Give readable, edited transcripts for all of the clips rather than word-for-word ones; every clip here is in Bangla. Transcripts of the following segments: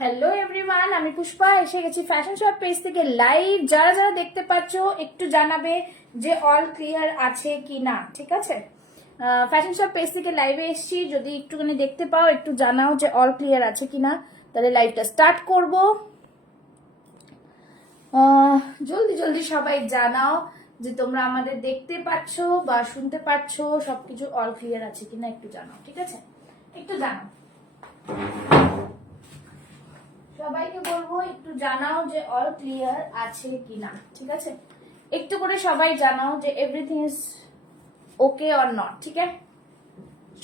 হ্যালো এভরিওয়ান, আমি পুষ্পা এসে গেছি ফ্যাশন শপ পেজ থেকে লাইভ। যারা যারা দেখতে পাচ্ছ একটু জানাবে যে অল ক্লিয়ার আছে কি না। ঠিক আছে, ফ্যাশন শপ পেজ থেকে লাইভে এসেছি, যদি একটুখানি দেখতে পাও একটু জানাও যে অল ক্লিয়ার আছে কিনা, তাহলে লাইভটা স্টার্ট করব। জলদি জলদি সবাই জানাও যে তোমরা আমাদের দেখতে পাচ্ছ বা শুনতে পাচ্ছ, সবকিছু অল ক্লিয়ার আছে কিনা একটু জানাও। ঠিক আছে, একটু জানাও। সবাইকে বলবো একটু জানাও যে অল ক্লিয়ার আছে কিনা। ঠিক আছে, একটু করে সবাই জানাও যে everything is okay or not. ঠিক আছে,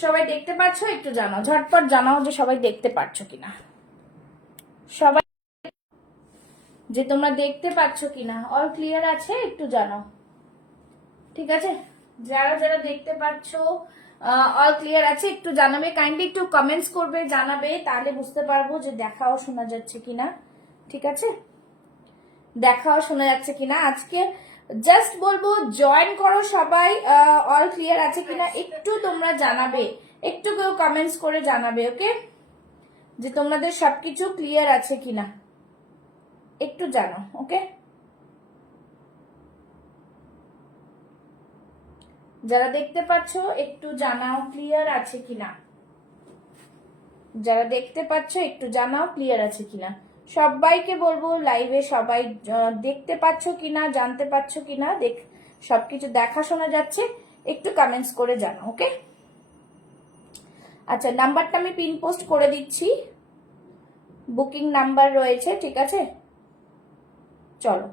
সবাই দেখতে পাচ্ছ একটু জানাও, ঝটপট জানাও যে সবাই দেখতে পাচ্ছ কিনা, সবাই যে তোমরা দেখতে পাচ্ছ কিনা, অল ক্লিয়ার আছে একটু জানাও। ঠিক আছে, যারা যারা দেখতে পাচ্ছ অল ক্লিয়ার আছে একটু জানাবে, কাইন্ডলি একটু কমেন্টস করবে, জানাবে, তাহলে বুঝতে পারবো যে দেখাও শোনা যাচ্ছে কিনা। ঠিক আছে, দেখাও শোনা যাচ্ছে কিনা। আজকে জাস্ট বলবো জয়েন করো সবাই, অল ক্লিয়ার আছে কিনা একটু তোমরা জানাবে, একটু কেউ কমেন্টস করে জানাবে। ওকে, যে তোমাদের সবকিছু ক্লিয়ার আছে কিনা একটু জানো। ওকে, যারা দেখতে পাচ্ছ একটু জানাও ক্লিয়ার আছে কিনা, যারা দেখতে পাচ্ছ একটু জানাও ক্লিয়ার আছে কিনা। সবাইকে বলবো লাইভে সবাই দেখতে পাচ্ছ কিনা, জানতে পারছো কিনা, সবকিছু দেখা শোনা যাচ্ছে একটু কমেন্টস করে জানাও। ওকে, আচ্ছা, নাম্বারটা আমি পিন পোস্ট করে দিচ্ছি, বুকিং নাম্বার রয়েছে। ঠিক আছে, চলো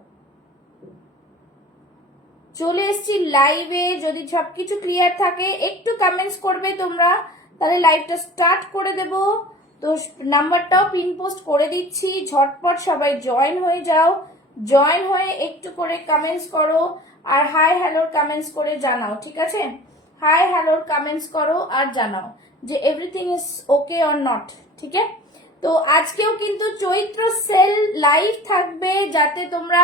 চলে এসছি লাইভে। যদি সবকিছু ক্লিয়ার থাকে একটু কমেন্টস করবে তোমরা, তাহলে লাইভটা স্টার্ট করে দেব। তো নাম্বারটাও পিন পোস্ট করে দিচ্ছি, ঝটপট সবাই জয়েন হয়ে যাও, জয়েন হয়ে একটু করে কমেন্টস করো আর হাই হ্যালোর কমেন্টস করে জানাও। ঠিক আছে, হাই হ্যালোর কমেন্টস করো আর জানাও যে everything is okay or not. ঠিক আছে, তো আজকেও কিন্তু চৈত্র সেল লাইভ থাকবে, যাতে তোমরা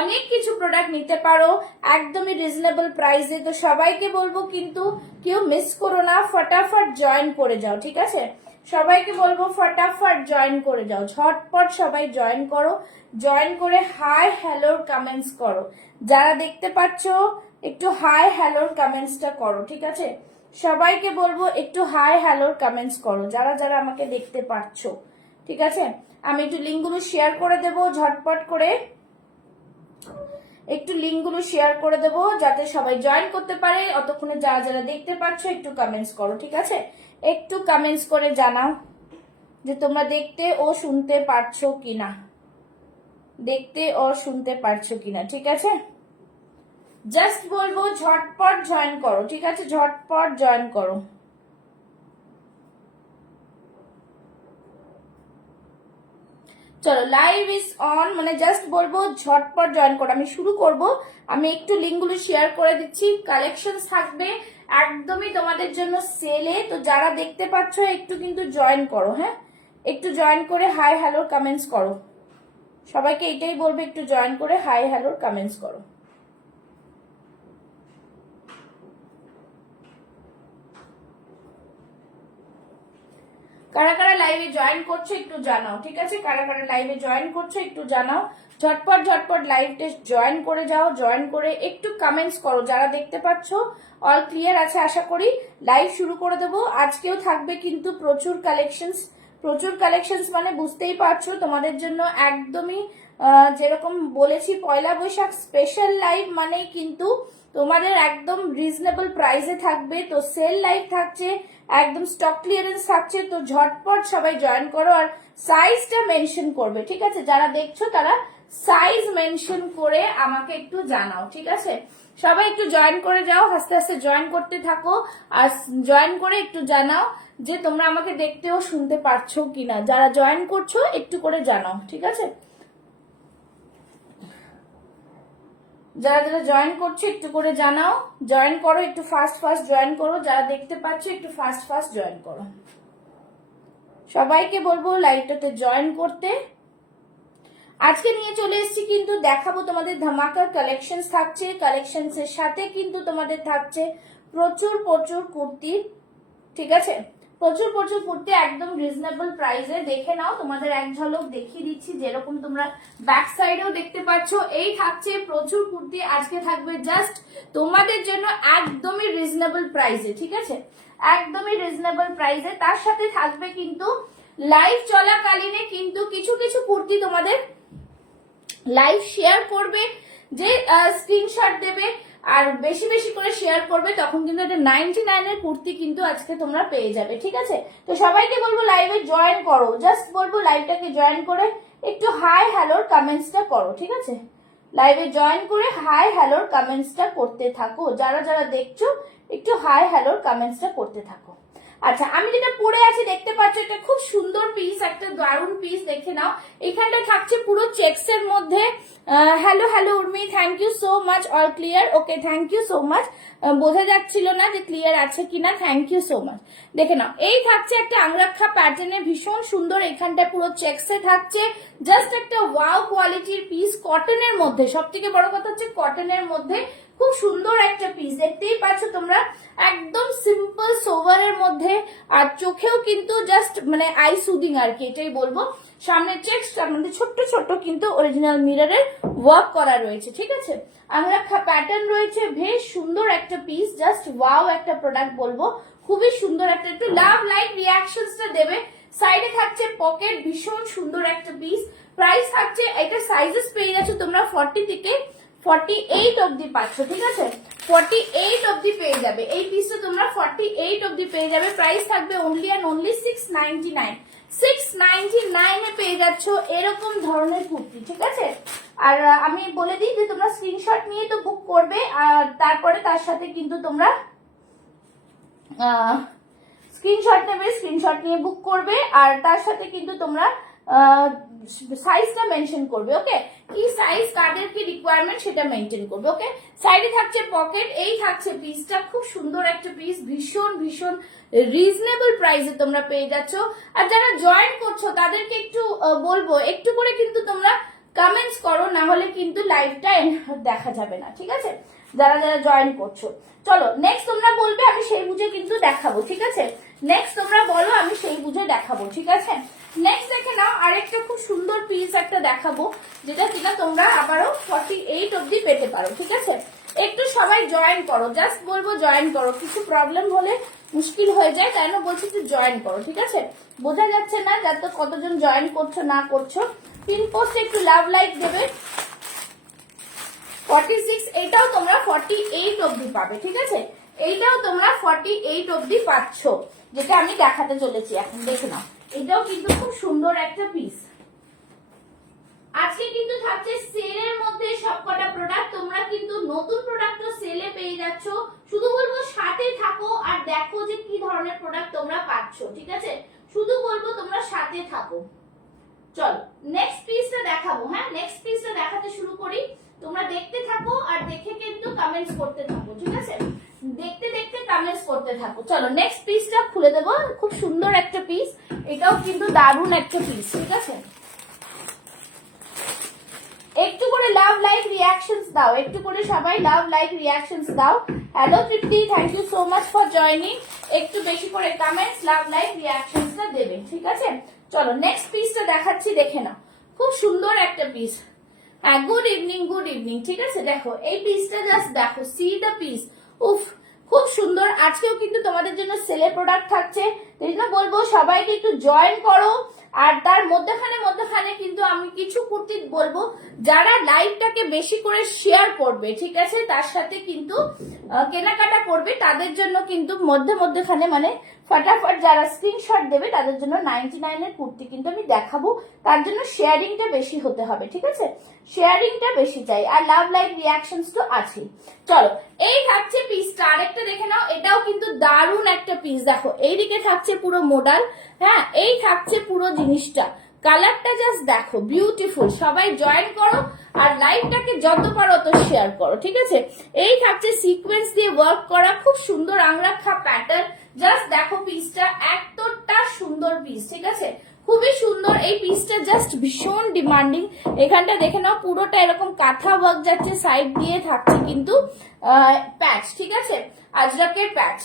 অনেক কিছু প্রোডাক্ট নিতে পারো একদমই রিজনেবল প্রাইসে। তো সবাইকে বলবো কিন্তু কেউ মিস করো না, ফটাফট জয়েন করে যাও। ঠিক আছে, সবাইকে বলবো ফটাফট জয়েন করে যাও, ঝটপট সবাই জয়েন করো, জয়েন করে হাই হ্যালোর কমেন্টস করো। যারা দেখতে পাচ্ছ একটু হাই হ্যালোর কমেন্টসটা করো। ঠিক আছে, সবাইকে বলবো একটু হাই হ্যালোর কমেন্টস করো, যারা যারা আমাকে দেখতে পাচ্ছ। ঠিক আছে, আমি একটু লিঙ্কগুলো শেয়ার করে দেবো, ঝটপট করে একটু লিঙ্কগুলো শেয়ার করে দেবো যাতে সবাই জয়েন করতে পারে। অতক্ষণে যারা যারা দেখতে পাচ্ছ একটু কমেন্টস করো। ঠিক আছে, একটু কমেন্টস করে জানাও যে তোমরা দেখতে ও শুনতে পারছো কিনা, দেখতে ও শুনতে পারছো কিনা। ঠিক আছে, জাস্ট বলবো ঝটপট জয়েন করো। ঠিক আছে, ঝটপট জয়েন করো। চলো লাইভ ইজ অন, মানে জাস্ট বলবো ঝটপট জয়েন করো। আমি শুরু করব, আমি একটু লিঙ্কগুলো শেয়ার করে দিচ্ছি। কালেকশন থাকবে একদমই তোমাদের জন্য সেলে, তো যারা দেখতে পাচ্ছ একটু কিন্তু জয়েন করো। হ্যাঁ, একটু জয়েন করে হাই হ্যালোর কমেন্টস করো, সবাইকে এটাই বলবে একটু জয়েন করে হাই হ্যালোর কমেন্টস করো। কারা কারা লাইভে জয়েন করছো একটু জানাও। ঠিক আছে, কারা কারা লাইভে জয়েন করছো একটু জানাও, ঝটপট ঝটপট লাইভে জয়েন করে যাও, জয়েন করে একটু কমেন্টস করো। যারা দেখতে পাচ্ছ অল ক্লিয়ার আছে আশা করি। লাইভ শুরু করে দেবো। আজকেও থাকবে কিন্তু প্রচুর কালেকশনস, প্রচুর কালেকশনস মানে বুঝতেই পারছো তোমাদের জন্য একদমই যেরকম বলেছি পয়লা বৈশাখ স্পেশাল লাইভ মানে কিন্তু তোমাদের একদম রিজনেবল প্রাইসে থাকবে। তো সেল লাইভ থাকছে, একদম স্টক ক্লিয়ারেন্স থাকছে, তো ঝটপট সবাই জয়েন করো আর সাইজটা মেনশন করবে। ঠিক আছে, যারা দেখছো তারা সাইজ মেনশন করে আমাকে একটু জানাও। ঠিক আছে, সবাই একটু জয়েন করে যাও, আস্তে আস্তে জয়েন করতে থাকো আর জয়েন করে একটু জানাও যে তোমরা আমাকে দেখতে ও শুনতে পারছো কিনা। যারা জয়েন করছো একটু করে জানাও। ঠিক আছে, যারা যারা জয়েন করছো একটু করে জানাও, জয়েন করো, একটু ফাস্ট ফাস্ট জয়েন করো। যারা দেখতে পাচ্ছ একটু ফাস্ট ফাস্ট জয়েন করো। সবাইকে বলবো লাইভটাতে জয়েন করতে। আজকে নিয়ে চলে এসেছি কিন্তু দেখাবো তোমাদের ধামাকা কালেকশন থাকছে, কালেকশনস এর সাথে কিন্তু তোমাদের থাকছে প্রচুর প্রচুর কুর্তি। ঠিক আছে, প্রচুর প্রচুর কুর্তি একদম রিজনেবল প্রাইসে। দেখে নাও, তোমাদের এক ঝলক দেখিয়ে দিচ্ছি, যেরকম তোমরা ব্যাক সাইডেও দেখতে পাচ্ছ। এই থাকছে প্রচুর কুর্তি, আজকে থাকবে জাস্ট তোমাদের জন্য একদমই রিজনেবল প্রাইসে, ঠিক আছে, একদমই রিজনেবল প্রাইসে। তার সাথে থাকবে কিন্তু লাইভ চলাকালীনে কিন্তু কিছু কিছু কুর্তি তোমাদের লাইভ শেয়ার করবে, যে স্ক্রিনশট দেবে আর বেশি বেশি করে শেয়ার করবে, তখন কিন্তু এটা 99 এর কুর্তি কিন্তু আজকে তোমরা পেয়ে যাবে, ঠিক আছে। তো সবাইকে বলবো লাইভে জয়েন করো, জাস্ট বলবো লাইভটাকে জয়েন করে একটু হাই হ্যালোর কমেন্টসটা করো, ঠিক আছে। লাইভে জয়েন করে হাই হ্যালোর কমেন্টসটা করতে থাকো, যারা যারা দেখছো একটু হাই হ্যালোর কমেন্টসটা করতে থাকো। আচ্ছা, আমি যেটা পরে আছি দেখতে পাচ্ছ, এটা খুব সুন্দর পিস, একটা দারুণ পিস, দেখে নাও। এখানটা থাকছে পুরো চেক্স এর মধ্যে। Hello hello Urmi, thank you so much, all clear, okay, thank you so much. বোঝা যাচ্ছিল না যে ক্লিয়ার আছে কিনা, থ্যাংক ইউ সো মাচ। দেখে নাও, এই থাকছে একটা আংরাক্ষা প্যাটার্নে, ভীষণ সুন্দর, এখানটা পুরো চেক্সে থাকছে, জাস্ট একটা ওয়াও কোয়ালিটির পিস, কটনের মধ্যে। সব থেকে বড় কথা হচ্ছে কটনের মধ্যে খুব সুন্দর একটা পিস, দেখতেই পাচ্ছ তোমরা, একদম সিম্পল সোভারের মধ্যে, আর চোখেও কিন্তু জাস্ট মানে আই সুদিং আর কি, এটাই বলবো। সামনে চেক্সটার মধ্যে ছোট্ট ছোট্ট কিন্তু অরিজিনাল মিররের ওয়ার্ক করা রয়েছে, ঠিক আছে। আংরাক্ষা প্যাটার্ন রয়েছে, বেশ সুন্দর একটা পিস, জাস্ট ওয়াও একটা প্রোডাক্ট বলবো, খুবই সুন্দর একটা। একটু লাভ লাইক রিয়াকশনসটা দেবে। সাইডে থাকছে পকেট, ভীষণ সুন্দর একটা পিস। প্রাইস থাকছে, এটা সাইজেস পেয়ে যাচ্ছ তোমরা 40 থেকে 48 অবধি পাচ্ছ, ঠিক আছে, 48 অবধি পেয়ে যাবে এই পিসটা তোমরা, 48 অবধি পেয়ে যাবে। প্রাইস থাকবে অনলি অ্যান্ড অনলি 699, 699 এ পেয়ে যাচ্ছ এরকম ধরনের কুর্তি, ঠিক আছে। আর আমি বলে দিই যে তোমরা স্ক্রিনশট নিয়ে তো বুক করবে, আর তারপরে তার সাথে কিন্তু তোমরা স্ক্রিনশট নেবে, স্ক্রিনশট নিয়ে বুক করবে, আর তার সাথে কিন্তু তোমরা সাইজটা মেনশন করবে, ওকে, কি সাইজ কাদের কি রিকোয়ারমেন্ট সেটা মেনটেন করবে, ওকে। সাইডে থাকছে পকেট, এই থাকছে পিসটা, খুব সুন্দর একটা পিস, ভীষণ ভীষণ রিজনেবল প্রাইসে তোমরা পেয়ে যাচ্ছ। আর যারা জয়েন করছো তাদেরকে একটু বলবো, একটু করে কিন্তু তোমরা কমেন্টস করো, না হলে কিন্তু লাইভটা দেখা যাবে না, ঠিক আছে, যারা যারা জয়েন করছো। চলো নেক্সট তোমরা বলবে, আমি সেই বুঝে কিন্তু দেখাবো, ঠিক আছে। নেক্সট তোমরা বলো, আমি সেই বুঝে দেখাবো, ঠিক আছে। নেক্সট দেখে নাও, আরেকটা খুব সুন্দর পিস একটা দেখাবো, যেটা কিনা তোমরা আবারও 48 অবধি পেতে পারো, ঠিক আছে। একটু সবাই জয়েন করো, জাস্ট বলবো জয়েন করো, কিছু প্রবলেম হলে মুশকিল হয়ে যায়, তাই না বলছি যে জয়েন করো, ঠিক আছে। বোঝা যাচ্ছে না যাতে কতজন জয়েন করছো না করছো। পিন পোস্টে একটু লাভ লাইক দেবে। 46, এইটাও তোমরা 48 অবধি পাবে, ঠিক আছে, এইটাও তোমরা 48 অবধি পাচ্ছ, যেটা আমি দেখাতে চলেছি এখন, দেখে নাও। এটাও কিন্তু খুব সুন্দর একটা পিস। আজকে কিন্তু থাকছে সেলের মধ্যে সবকটা প্রোডাক্ট, তোমরা কিন্তু নতুন প্রোডাক্টও সেলে পেয়ে যাচ্ছ। শুধু বলবো সাথে থাকো আর দেখো যে কি ধরনের প্রোডাক্ট তোমরা পাচ্ছ, ঠিক আছে, শুধু বলবো তোমরা সাথে থাকো। চলো নেক্সট পিসটা দেখাবো, হ্যাঁ, নেক্সট পিসটা দেখাতে শুরু করি, তোমরা দেখতে থাকো আর দেখে কিন্তু কমেন্টস করতে থাকো, ঠিক আছে, দেখতে দেখতে কমেন্টস করতে থাকো। চলো নেক্সট পিসটা খুলে দেবো, খুব সুন্দর একটা পিস, এটাও কিন্তু দারুণ একটা পিস, ঠিক আছে। একটু করে লাভ লাইক রিয়াকশনস দাও, একটু করে সবাই লাভ লাইক রিয়াকশনস দাও। Hello Tripti, thank you so much for joining. একটু বেশি করে কমেন্টস, লাভ লাইক রিয়াকশনসটা দেবে, ঠিক আছে। চলো নেক্সট পিসটা দেখাচ্ছি, দেখে নাও, খুব সুন্দর একটা পিস। হ্যাঁ, গুড ইভিনিং, গুড ইভিনিং, ঠিক আছে। দেখো এই পিসটা, জাস্ট দেখো, সি দ্য পিস, উফ, খুব সুন্দর। আজকেও কিন্তু তোমাদের জন্য সেলে প্রোডাক্ট থাকছে, এই জন্য বলবো সবাইকে একটু জয়েন করো। আর তার মধ্যখানে কিন্তু আমি কিছু কুর্তি বলবো, যারা লাইভটাকে বেশি করে শেয়ার করবে, ঠিক আছে, তার সাথে কিন্তু কেনাকাটা করবে, তাদের জন্য কিন্তু মধ্যখানে মানে ফটাফট যারা স্ক্রিনশট দেবে তাদের জন্য 99 এর কুর্তি কিন্তু আমি দেখাবো। তার জন্য শেয়ারিংটা বেশি হতে হবে, ঠিক আছে, শেয়ারিংটা বেশি চাই, আর লাভ লাইক রিয়াকশনস তো আছে। চলো এই থাকছে পিসটা, আরেকটা দেখে নাও, এটাও কিন্তু দারুণ একটা পিস। দেখো এইদিকে থাকছে পুরো মডেল, হ্যাঁ, এই থাকছে পুরো জিনিসটা, কালারটা জাস্ট দেখো, বিউটিফুল। সবাই জয়েন করো আর লাইভটাকে যত পারো তত শেয়ার করো, ঠিক আছে। এই থাকছে সিকোয়েন্স দিয়ে ওয়ার্ক করা খুব সুন্দর আংরাক্ষা প্যাটার্ন, জাস্ট দেখো পিসটা, এতটা সুন্দর পিস, ঠিক আছে, খুবই সুন্দর এই পিসটা, জাস্ট ভীষণ ডিমান্ডিং। এখানটা দেখে নাও, পুরোটা এরকম কাঁথা ওয়ার্ক যাচ্ছে, সাইড দিয়ে থাকছে কিন্তু প্যাচ, ঠিক আছে, আজরাকের প্যাচ,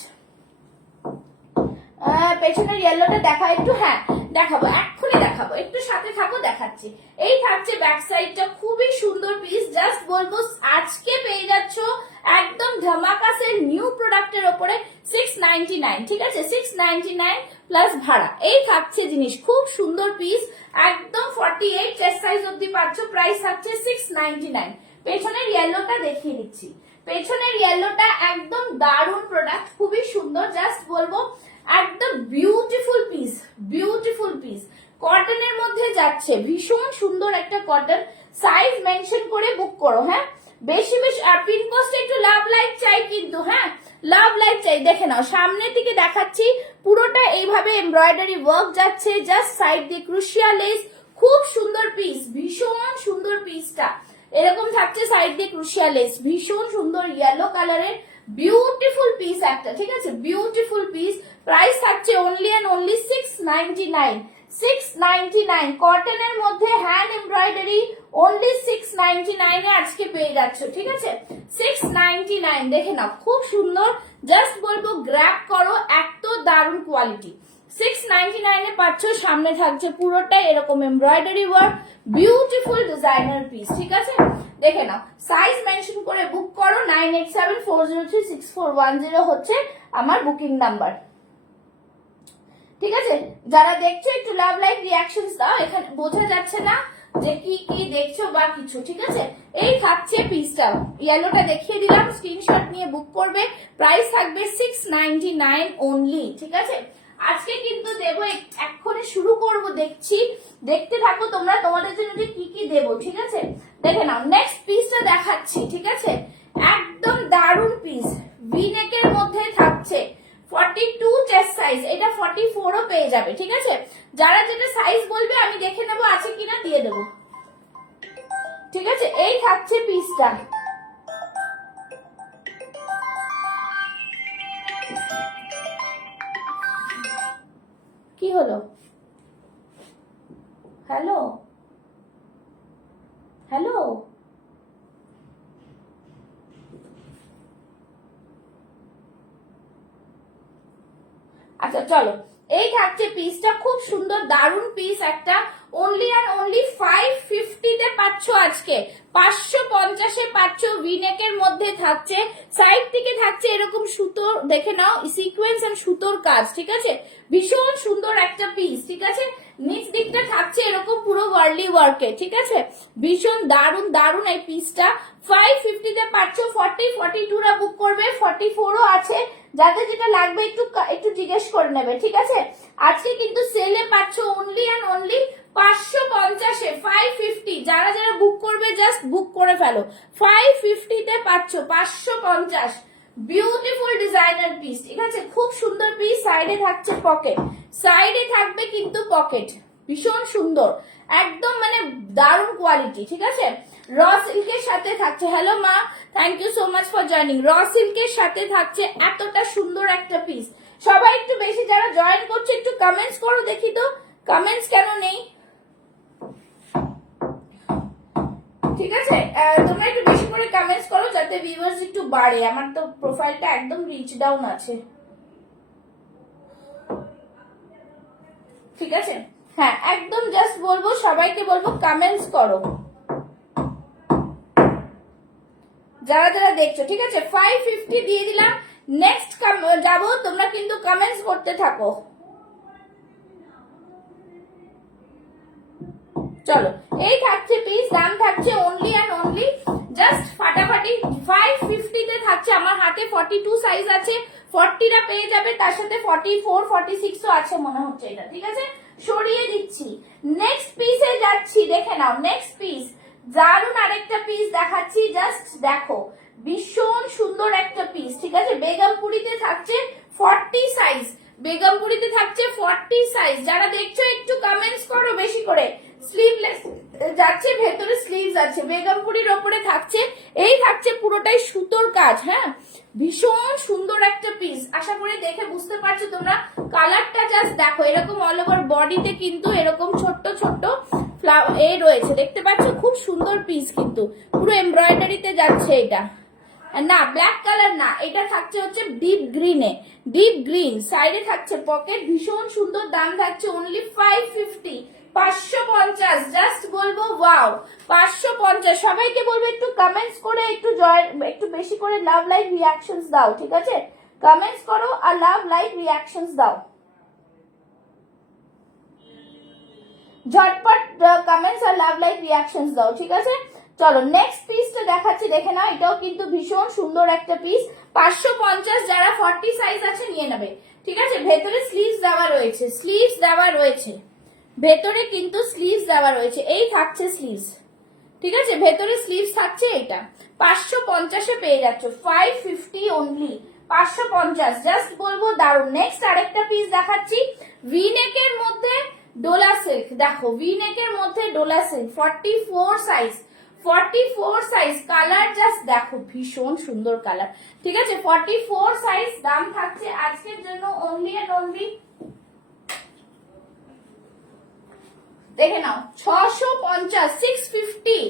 পেছনের ইয়েলোটা দেখা একটু, হ্যাঁ দেখাবো, এক্ষুনি দেখাবো, একটু সাথে থাকো, দেখাচ্ছি। এই থাকছে ব্যাক সাইডটা, খুবই সুন্দর পিস। জাস্ট বলবো আজকে পেয়ে যাচ্ছ একদম ধামাকা সেল নিউ প্রোডাক্টের ওপরে 699, ঠিক আছে, 699 প্লাস ভাড়া। এই থাকছে জিনিস, খুব সুন্দর পিস, একদম 48 চেস্ট সাইজ অব্দি পাচ্ছ। প্রাইস থাকছে 699। পেছনের ইয়েলোটা দেখিয়ে দিচ্ছি, পেছনের ইয়েলোটা একদম দারুণ প্রোডাক্ট, খুবই সুন্দর। জাস্ট বলবো একদম বিউটিফুল পিস, বিউটিফুল পিস। কটনের মধ্যে যাচ্ছে, ভীষণ সুন্দর একটা কটন। সাইজ মেনশন করে বুক করো, হ্যাঁ বেশি বেশি। আর পিন পোস্টে একটু লাভ লাইক চাই কিন্তু, হ্যাঁ লাভ লাইক চাই। দেখে নাও, সামনের দিকে দেখাচ্ছি, পুরোটা এইভাবে এমব্রয়ডারি ওয়ার্ক যাচ্ছে, জাস্ট সাইড দিয়ে ক্রুশিয়া লেস, খুব সুন্দর পিস, ভীষণ সুন্দর পিসটা। এরকম থাকছে সাইড দিয়ে ক্রুশিয়া লেস, ভীষণ সুন্দর ইয়েলো কালারের বিউটিফুল পিস একটা, ঠিক আছে, বিউটিফুল পিস। প্রাইস থাকছে অনলি এন্ড অনলি 699, 699। কটনের মধ্যে হ্যান্ড এমব্রয়ডারি, অনলি 699 এ আজকে পেয়ে যাচ্ছ, ঠিক আছে, 699। দেখে নাও, খুব সুন্দর। জাস্ট বলবো গ্র্যাব করো, এত দারুণ কোয়ালিটি। 699 এ পাচ্ছ। সামনে থাকছে পুরোটাই এরকম embroidery work, beautiful designer piece, ঠিক আছে। দেখে নাও, সাইজ মেনশন করে বুক করো। 9874036410 হচ্ছে আমার বুকিং নাম্বার, ঠিক আছে। যারা দেখছো একটু লাভ লাইক রিয়াকশন দাও, এখানে বোঝা যাচ্ছে না যে কি কি দেখছো বা কিছু, ঠিক আছে। এই থাকছে পিসটা, ইয়েলোটা দেখিয়ে দিলাম, স্ক্রিনশট নিয়ে বুক করবে। প্রাইস থাকবে 699 অনলি, ঠিক আছে। আজকে কিন্তু দেবো, এক্ষুনি শুরু করব, দেখছি, দেখতে থাকো তোমরা, তোমাদের জন্য কি কি দেবো, ঠিক আছে। দেখে নাও, নেক্সট পিসটা দেখাচ্ছি, ঠিক আছে, একদম দারুণ পিস, ভি নেকের মধ্যে থাকছে, 42 চেস্ট সাইজ, এটা 44 ও পেয়ে যাবে, ঠিক আছে। যারা যেটা সাইজ বলবে আমি দেখে নেবো আছে কিনা, দিয়ে দেবো, ঠিক আছে। এই থাকছে পিসটা, কি হলো, হ্যালো হ্যালো, আচ্ছা চলো। এই থাকছে পিসটা, খুব সুন্দর দারুণ পিস একটা, অনলি অ্যান্ড অনলি 550 তে পাচ্ছ আজকে, 550 এ পাচ্ছ। ভিনেকের মধ্যে থাকছে, সাইড থেকে থাকছে এরকম সুতোর, দেখে নাও সিকোয়েন্স এন্ড সুতোর কাজ, ঠিক আছে, ভীষণ সুন্দর একটা পিস, ঠিক আছে। নিচ দিকটা থাকছে এরকম পুরো ওয়ার্লি ওয়ার্কে, ঠিক আছে, ভীষণ দারুণ দারুণ এই পিসটা। 550 তে পাচ্ছ। 42 রা বুক করবে, 44 ও আছে, যাদের যেটা লাগবে একটু একটু জিজ্ঞেস করে নেবে, ঠিক আছে। আজকে কিন্তু সেলে পাচ্ছ অনলি অ্যান্ড অনলি 550 এ, 550। যারা যারা বুক করবে জাস্ট বুক করে ফেলো, 550 তে পাচ্ছ, 550। বিউটিফুল ডিজাইনার পিস, ঠিক আছে, খুব সুন্দর পিস। সাইডে থাকছে পকেট, সাইডে থাকবে কিন্তু পকেট, ভীষণ সুন্দর, একদম মানে দারুণ কোয়ালিটি, ঠিক আছে। র সিল্কের সাথে থাকছে, হ্যালো মা, thank you so much for joining. Raw সিল্কের সাথে থাকছে এতটা সুন্দর একটা পিস। সবাই একটু বেশি যারা জয়েন করছে একটু কমেন্টস করো, দেখি তো কমেন্টস কেন নেই, ঠিক আছে। তোমরা একটু বেশি করে কমেন্টস করো যাতে ভিউয়ার্স একটু বাড়ে, আমার তো প্রোফাইলটা একদম রিচ ডাউন আছে, ঠিক আছে। হ্যাঁ একদম জাস্ট বলবো, সবাইকে বলবো কমেন্টস করো যারা যারা দেখছো, ঠিক আছে। 550 দিয়ে দিলাম। নেক্সট যাবো, তোমরা কিন্তু কমেন্টস করতে থাকো, চলো। এই থাকছে পিস, দাম থাকছে অনলি অ্যান্ড অনলি জাস্ট ফাটাফাটি 550 তে থাকছে। আমার হাতে 42 সাইজ আছে, 40 রা পেয়ে যাবে, তার সাথে 44 46 ও আছে মনে হচ্ছে এটা, ঠিক আছে, সরিয়ে দিচ্ছি। নেক্সট পিসে যাচ্ছি, দেখে নাও নেক্সট পিস, দারুন আরেকটা পিস দেখাচ্ছি, জাস্ট দেখো, ভীষণ সুন্দর একটা পিস, ঠিক আছে। বেগমপুরিতে থাকছে 40 সাইজ, বেগমপুরিতে থাকছে 40 সাইজ। যারা দেখছো একটু কমেন্টস করো বেশি করে। স্লিভলেস যাচ্ছে, ভেতরে স্লিভস আছে, বেগমপুরির ওপরে থাকছে। এই থাকছে পুরোটাই সুতোর কাজ, হ্যাঁ ভীষণ সুন্দর একটা পিস। আশা করি দেখে বুঝতে পারছো তোমরা। কালারটা জাস্ট দেখো, এরকম অল ওভার বডিতে কিন্তু এরকম ছোট্ট ছোট্ট রয়েছে, দেখতে পাচ্ছ, খুব সুন্দর পিস, কিন্তু পুরো এমব্রয়ডারিতে যাচ্ছে এটা, না ব্ল্যাক কালার না, এটা থাকছে হচ্ছে ডিপ গ্রিনে, ডিপ গ্রিন, সাইডে থাকছে পকেট, ভীষণ সুন্দর, দাম থাকছে অনলি 550, 550, জাস্ট বলবো ওয়াও, 550। সবাইকে বলবো একটু কমেন্টস করে একটু বেশি করে লাভ লাইক রিয়াকশনস দাও, ঠিক আছে? কমেন্টস করো আর লাভ লাইক রিয়াকশনস দাও, ঝটপট কমেন্টস আর লাভ লাইক রিয়াকশনস দাও, ঠিক আছে? চলো নেক্সট পিসটা দেখাচ্ছি, দেখে নাও, এটাও কিন্তু ভীষণ সুন্দর একটা পিস, 550, যারা 40 সাইজ আছে নিয়ে নেবে, ঠিক আছে? ভেতরে স্লিভস দেওয়া রয়েছে, স্লিভস দেওয়া রয়েছে, ভেতরে কিন্তু স্লিভস দেওয়া রয়েছে, এই থাকছে স্লিভস, ঠিক আছে? ভেতরে স্লিভস থাকছে, এটা 550-এ পেয়ে যাচ্ছ, 550 অনলি, 550, জাস্ট বলবো দারুন। নেক্সট আরেকটা পিস দেখাচ্ছি, ভি নেকের মধ্যে ডোলা সিল্ক, দেখো ভি নেকের মধ্যে Dola silk, 44 size, 44 size, colour just দেখো, ভীষণ সুন্দর কালার, ঠিক আছে? 44 সাইজ, দাম থাকছে আজকের জন্য অনলি এন্ড অনলি, দেখে নাও, 650, 650,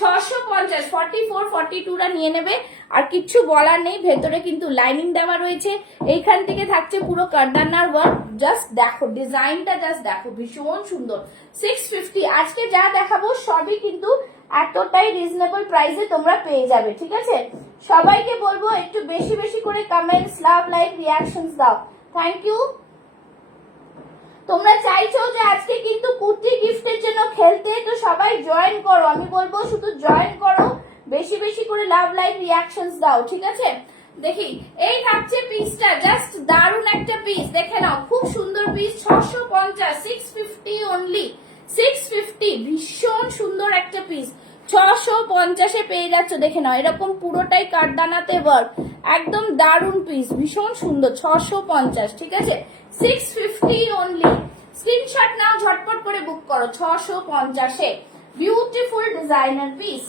650, 44, 42রা নিয়ে নেবে, আর কিচ্ছু বলার নেই। ভেতরে কিন্তু লাইনিং দেওয়া রয়েছে, এইখান থেকে থাকছে পুরো কারদানার ওয়ার্ক, জাস্ট দেখো ডিজাইনটা, জাস্ট দেখো, ভীষণ সুন্দর, 650। আজকে যা দেখাবো সবই কিন্তু এতটাই রিজনেবল প্রাইসে তোমরা পেয়ে যাবে, ঠিক আছে? সবাইকে বলবো একটু বেশি বেশি করে কমেন্টস, লাভ লাইক রিয়াকশনস দাও, থ্যাংক ইউ। তোমরা চাইছো যে আজকে কিন্তু কুর্তি গিফটের জন্য খেলতে, তো সবাই জয়েন করো, আমি বলবো শুধু জয়েন করো, বেশি বেশি করে লাভ লাইক রিয়াকশনস দাও, ঠিক আছে? দেখি এই থাকছে পিসটা, জাস্ট দারুন একটা পিস, দেখে নাও, খুব সুন্দর পিস, 650, 650 অনলি, 650, ভীষণ সুন্দর একটা পিস, 650-এ পেয়ে যাচ্ছ, দেখে নাও, এরকম পুরোটাই কাঠদানাতে ওয়ার্ক, একদম দারুন পিস, ভীষণ সুন্দর, 650, ঠিক আছে? 650 অনলি, স্ক্রিনশট নাও, ঝটপট করে বুক করো, 650-এ, বিউটিফুল ডিজাইনার পিস।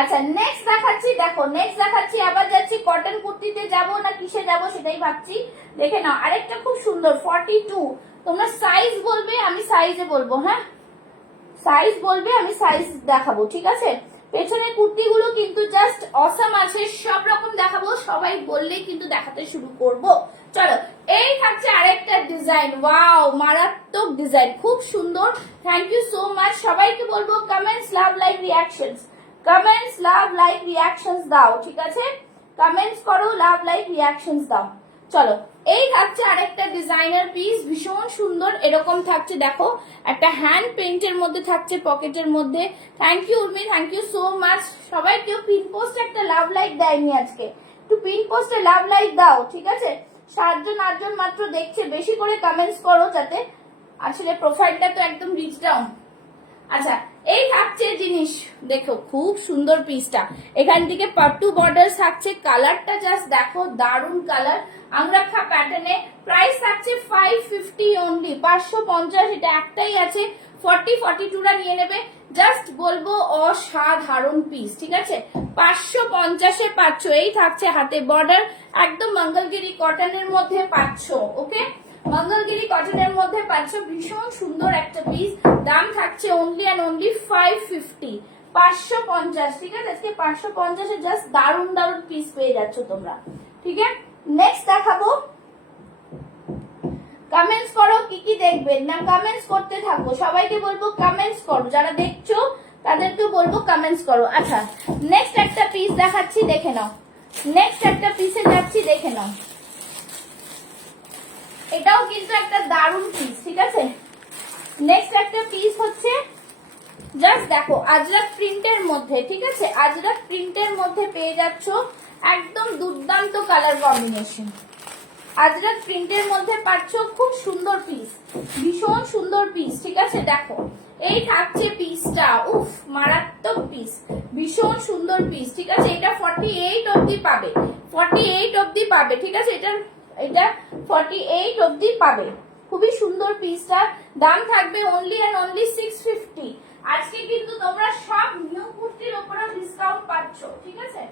আচ্ছা নেক্সট দেখাচ্ছি, দেখো নেক্সট দেখাচ্ছি, আবার যাচ্ছি কটন কুর্তিতে যাব না কিসে যাব সেটাই ভাবছি, দেখে নাও, আরেকটা খুব সুন্দর 42, তোমরা সাইজ বলবে, আমি সাইজে বলবো, হ্যাঁ সাইজ বলবে, আমি সাইজ দেখাবো, ঠিক আছে? পেছনের কুর্তিগুলো কিন্তু জাস্ট অসাম আছে, সব রকম দেখাবো, সবাই বললেই কিন্তু দেখাতে শুরু করব। চলো এই থাকছে আরেকটা ডিজাইন, ওয়াও মারাত্মক ডিজাইন, খুব সুন্দর, থ্যাংক ইউ সো মাচ। সবাইকে বলবো কমেন্টস, লাভ লাইক রিয়াকশনস, কমেন্টস, লাভ লাইক রিয়াকশনস দাও, ঠিক আছে? কমেন্টস করো, লাভ লাইক রিয়াকশনস দাও। চলো এই থাকছে আরেকটা ডিজাইনার পিস, ভীষণ সুন্দর, এরকম থাকছে, দেখো একটা হ্যান্ড পেইন্টের মধ্যে থাকছে, পকেটের মধ্যে, thank you Urmi, thank you so much. সবাই কেউ পিন পোস্ট একটা লাভ লাইক দেয়নি আজকে, একটু পিন পোস্টে লাভ লাইক দাও, ঠিক আছে? 7জন 8জন মাত্র দেখছে, বেশি করে কমেন্টস করো, যাতে আসলে প্রোফাইলটা তো একদম রিচ ডাউন। আচ্ছা এই থাকছে জিনিস, দেখো খুব সুন্দর পিসটা, এখান থেকে পাট্টু বর্ডার থাকছে, কালারটা জাস্ট দেখো, দারুন কালার, আংরাখা প্যাটার্নে, প্রাইস থাকছে 550 অনলি, 550, এটা একটাই আছে, 40, 42রা নিয়ে নেবে, জাস্ট বলবো অসাধারণ পিস, ঠিক আছে? 550-এ পাচ্ছ, এই থাকছে হাতে বর্ডার, একদম মঙ্গলগিরি কটনের মধ্যে পাচ্ছ, ওকে? মঙ্গলগিরি কটনের মধ্যে পাচ্ছ, ভীষণ সুন্দর একটা পিস, দাম থাকছে অনলি অ্যান্ড অনলি 550, 550, ঠিক আছে? আজকে 550-এ জাস্ট দারুন দারুন পিস পেয়ে যাচ্ছ তোমরা, ঠিক আছে? নেক্সট দেখাবো, কমেন্টস করো কি কি দেখবেন না, কমেন্টস করতে থাকো, সবাইকে বলবো কমেন্টস করো, যারা দেখছো তাদেরকে বলবো কমেন্টস করো। আচ্ছা নেক্সট একটা পিস দেখাচ্ছি, দেখে নাও, নেক্সট একটা পিসে যাচ্ছি, দেখে নাও, এটাও কিন্তু একটা দারুন পিস, ঠিক আছে? নেক্সট একটা পিস হচ্ছে, জাস্ট দেখো আজরাক প্রিন্টের মধ্যে, ঠিক আছে? আজরাক প্রিন্টের মধ্যে পেয়ে যাচ্ছ, একদম দুর্দান্ত কালার কম্বিনেশন, আজরাক প্রিন্টের মধ্যে পাচ্ছ, খুব সুন্দর পিস, ভীষণ সুন্দর পিস, ঠিক আছে? দেখো এই থাকছে পিসটা, উফ মারাত্মক পিস, ভীষণ সুন্দর পিস, ঠিক আছে? এটা 48 অবধি পাবে, 48 অবধি পাবে, ঠিক আছে? এটা 48 অবধি পাবে, খুবই সুন্দর পিসটা, দাম থাকবে অনলি এন্ড অনলি 650। আজকে কিন্তু তোমরা সব নিউ কুর্তির উপরে ডিসকাউন্ট পাচ্ছ, ঠিক আছে?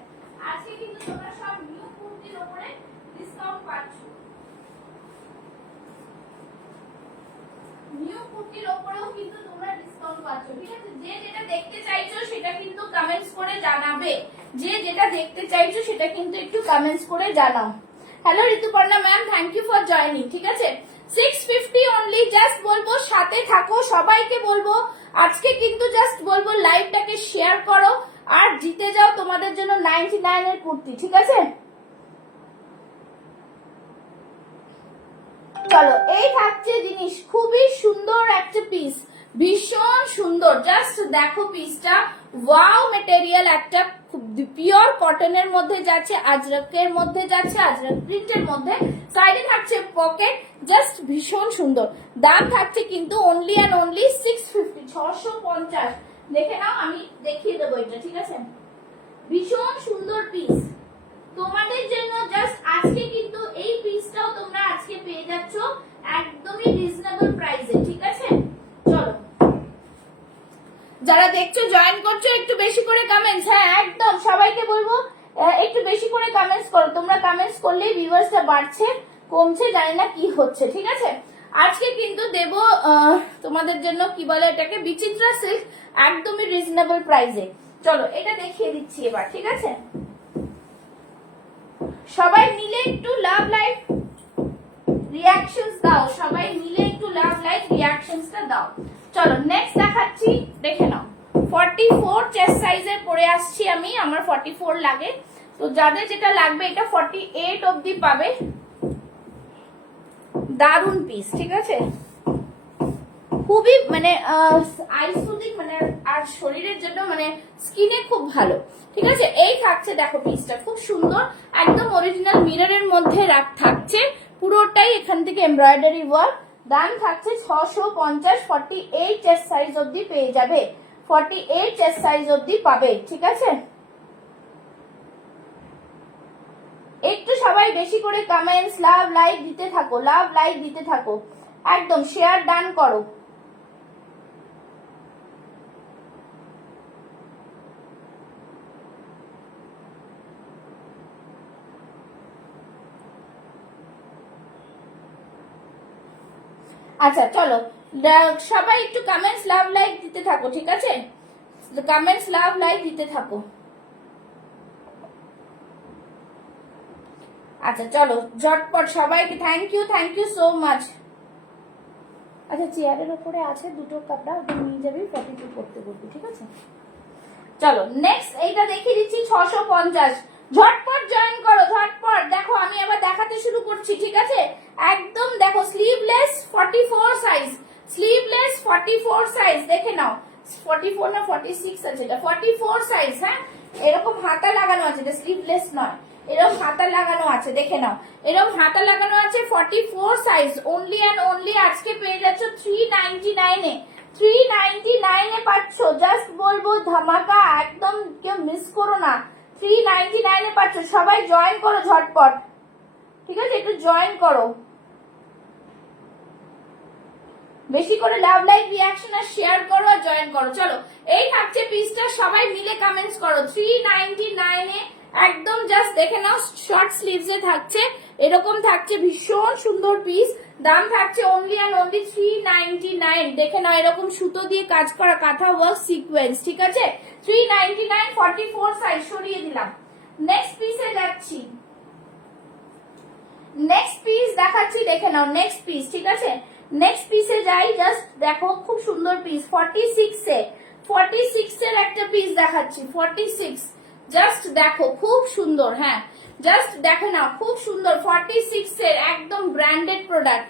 আজকে কিন্তু তোমরা সব নিউ কুর্তির উপরে ডিসকাউন্ট পাচ্ছ, নিউ কুর্তির উপরেও কিন্তু তোমরা ডিসকাউন্ট পাচ্ছ, ঠিক আছে? যে যেটা দেখতে চাইছো সেটা কিন্তু কমেন্টস করে জানাবে, যে যেটা দেখতে চাইছো সেটা কিন্তু একটু কমেন্টস করে জানাও। Hello Rituparna ma'am, thank you for joining. ঠিক আছে, 650 অনলি, জাস্ট বলবো সাথে থাকো, সবাইকে বলবো আজকে কিন্তু জাস্ট বলবো লাইভটাকে শেয়ার করো আর জিতে যাও তোমাদের জন্য 99 এর কুর্তি। ঠিক আছে, চলো এই থাকছে জিনিস, খুবই সুন্দর একটা পিস, ভীষণ সুন্দর, জাস্ট দেখো পিসটা, ওয়াও মেটেরিয়াল, একটা পিওর কটনের মধ্যে যাচ্ছে, আজরকের মধ্যে যাচ্ছে, আজরক প্রিন্টের মধ্যে, সাইডে থাকছে পকেট, জাস্ট ভীষণ সুন্দর। দাম থাকছে কিন্তু অনলি অ্যান্ড অনলি 650, 650। দেখে নাও, আমি দেখিয়ে দেবো এটা। ঠিক আছে, ভীষণ সুন্দর পিস তোমাদের জন্য, জাস্ট আজকে কিন্তু এই পিসটাও তোমরা আজকে পেয়ে যাচ্ছ একদমই রিজনেবল প্রাইসে। ঠিক আছে, চলো যারা দেখছো জয়েন করছো একটু বেশি করে কমেন্টস, হ্যাঁ একদম সবাইকে বলবো একটু বেশি করে কমেন্টস করো, তোমরা কমেন্টস করলেই ভিউয়ার্সটা বাড়ছে কমছে জানি না কি হচ্ছে। ঠিক আছে, আজকে কিন্তু দেব তোমাদের জন্য কি বলে এটাকে, বিচিত্রা সিল্ক, একদমই রিজনেবল প্রাইসে। চলো এটা দেখিয়ে দিচ্ছি এবার। ঠিক আছে, সবাই মিলে একটু লাভ লাইক রিয়াকশনস দাও, সবাই মিলে একটু লাভ লাইক রিয়াকশনসটা দাও। চলো নেক্সট দেখাচ্ছি, দেখে নাও। 44 চেস্ট সাইজের পরে আসছি আমি, আমার 44 লাগে, তো যাদের যেটা লাগবে এটা 48 অবধি পাবে। দারুন পিস। ঠিক আছে, খুবই মানে আইসুদিক, মানে আর শরীরের জন্য মানে স্কিনে খুব ভালো। ঠিক আছে, এই থাকছে দেখো পিসটা খুব সুন্দর, একদম অরিজিনাল মিররের মধ্যে থাকছে, পুরোটাই এখান থেকে এমব্রয়ডারি ওয়ার্ক। দাম থাকছে 650, 48 চেস্ট সাইজ অবধি পেয়ে যাবে, 48 চেস্ট সাইজ অবধি পাবে। ঠিক আছে, একটু সবাই বেশি করে কমেন্টস, লাভ লাইক দিতে থাকো, লাভ লাইক দিতে থাকো, একদম শেয়ার ডান করো। আচ্ছা চলো সবাই একটু কমেন্টস লাভ লাইক দিতে থাকো। ঠিক আছে, কমেন্টস লাভ লাইক দিতে থাকো। আচ্ছা চলো ঝটপট সবাইকে থ্যাংক ইউ সো মাচ। আচ্ছা চেয়ারের উপরে আছে দুটো কাপড়া, ওটা নিয়ে যাবি, 42 করতে বলবি। ঠিক আছে, চলো নেক্সট এইটা দেখিয়ে দিচ্ছি 650, ঝটপট জয়েন করো, ঝটপট দেখো, আমি আবার দেখাতে শুরু করছি। ঠিক আছে, একদম দেখো স্লিভলেস 44 সাইজ, স্লিভলেস 44 সাইজ, দেখে নাও 44 না 46 আছে, এটা 44 সাইজ। হ্যাঁ, এরকম হাতা লাগানো আছে, এটা স্লিভলেস নয়, এরকম হাতা লাগানো আছে, দেখে নাও এরকম হাতা লাগানো আছে, 44 সাইজ, অনলি অ্যান্ড অনলি আজকে পেয়ে যাচ্ছ 399 এ, 399 এ পাচ্ছ, জাস্ট বলবো ধামাকা, একদম কেউ মিস করো না, 399 এ পাচ্ছ। সবাই জয়েন করো ঝটপট। ঠিক আছে, একটু জয়েন করো, বেশি করে লাভ লাইক রিয়াকশন আর শেয়ার করো আর জয়েন করো। চলো এই থাকছে পিসটা, সবাই মিলে কমেন্টস করো, 399 এ একদম, জাস্ট দেখে নাও, শর্ট স্লিভস এ থাকছে, এরকম থাকছে, ভীষণ সুন্দর পিস। দাম থাকছে অনলি অ্যান্ড অনলি 399, দেখে নাও এরকম সুতো দিয়ে কাজ করা কাঁথা ওয়ার্ক সিকোয়েন্স। ঠিক আছে, 399, 44 সাইজ সরিয়ে দিলাম। নেক্সট পিসে যাচ্ছি, নেক্সট পিস দেখাচ্ছি, দেখে নাও নেক্সট পিস। ঠিক আছে, নেক্সট পিসে যাই, জাস্ট দেখো খুব সুন্দর পিস, 46 এর একটা পিস দেখাচ্ছি, 46, জাস্ট দেখো খুব সুন্দর। হ্যাঁ, জাস্ট দেখো না খুব সুন্দর, 46 এর একদম ব্র্যান্ডেড প্রোডাক্ট,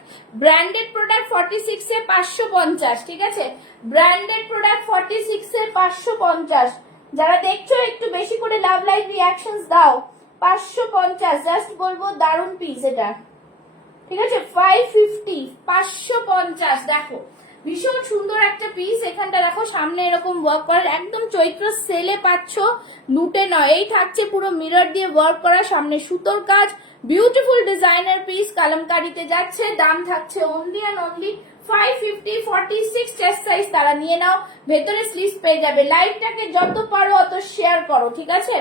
46 এ 550। ঠিক আছে, ব্র্যান্ডেড প্রোডাক্ট 46 এ 550। যারা দেখছো একটু বেশি করে লাভ লাইক রিয়াকশনস দাও, 550, জাস্ট বলবো দারুন পিস এটা। ঠিক আছে, 550, 550, দেখো ভীষণ সুন্দর একটা পিস। এখানটা দেখো সামনে এরকম ওয়ার্ক করার, একদম চৈত্র সেলে পাচ্ছ, লুটে নয়। এই থাকছে পুরো মিরর দিয়ে ওয়ার্ক করা, সামনে সুতোর কাজ, বিউটিফুল ডিজাইনার পিস, কালামকারীতে যাচ্ছে। দাম থাকছে only and only 550, 46 chest size, তারা নিয়ে নাও, ভেতরে স্লিভস পেয়ে যাবে। লাইভটাকে যত পারো অত শেয়ার করো। ঠিক আছে,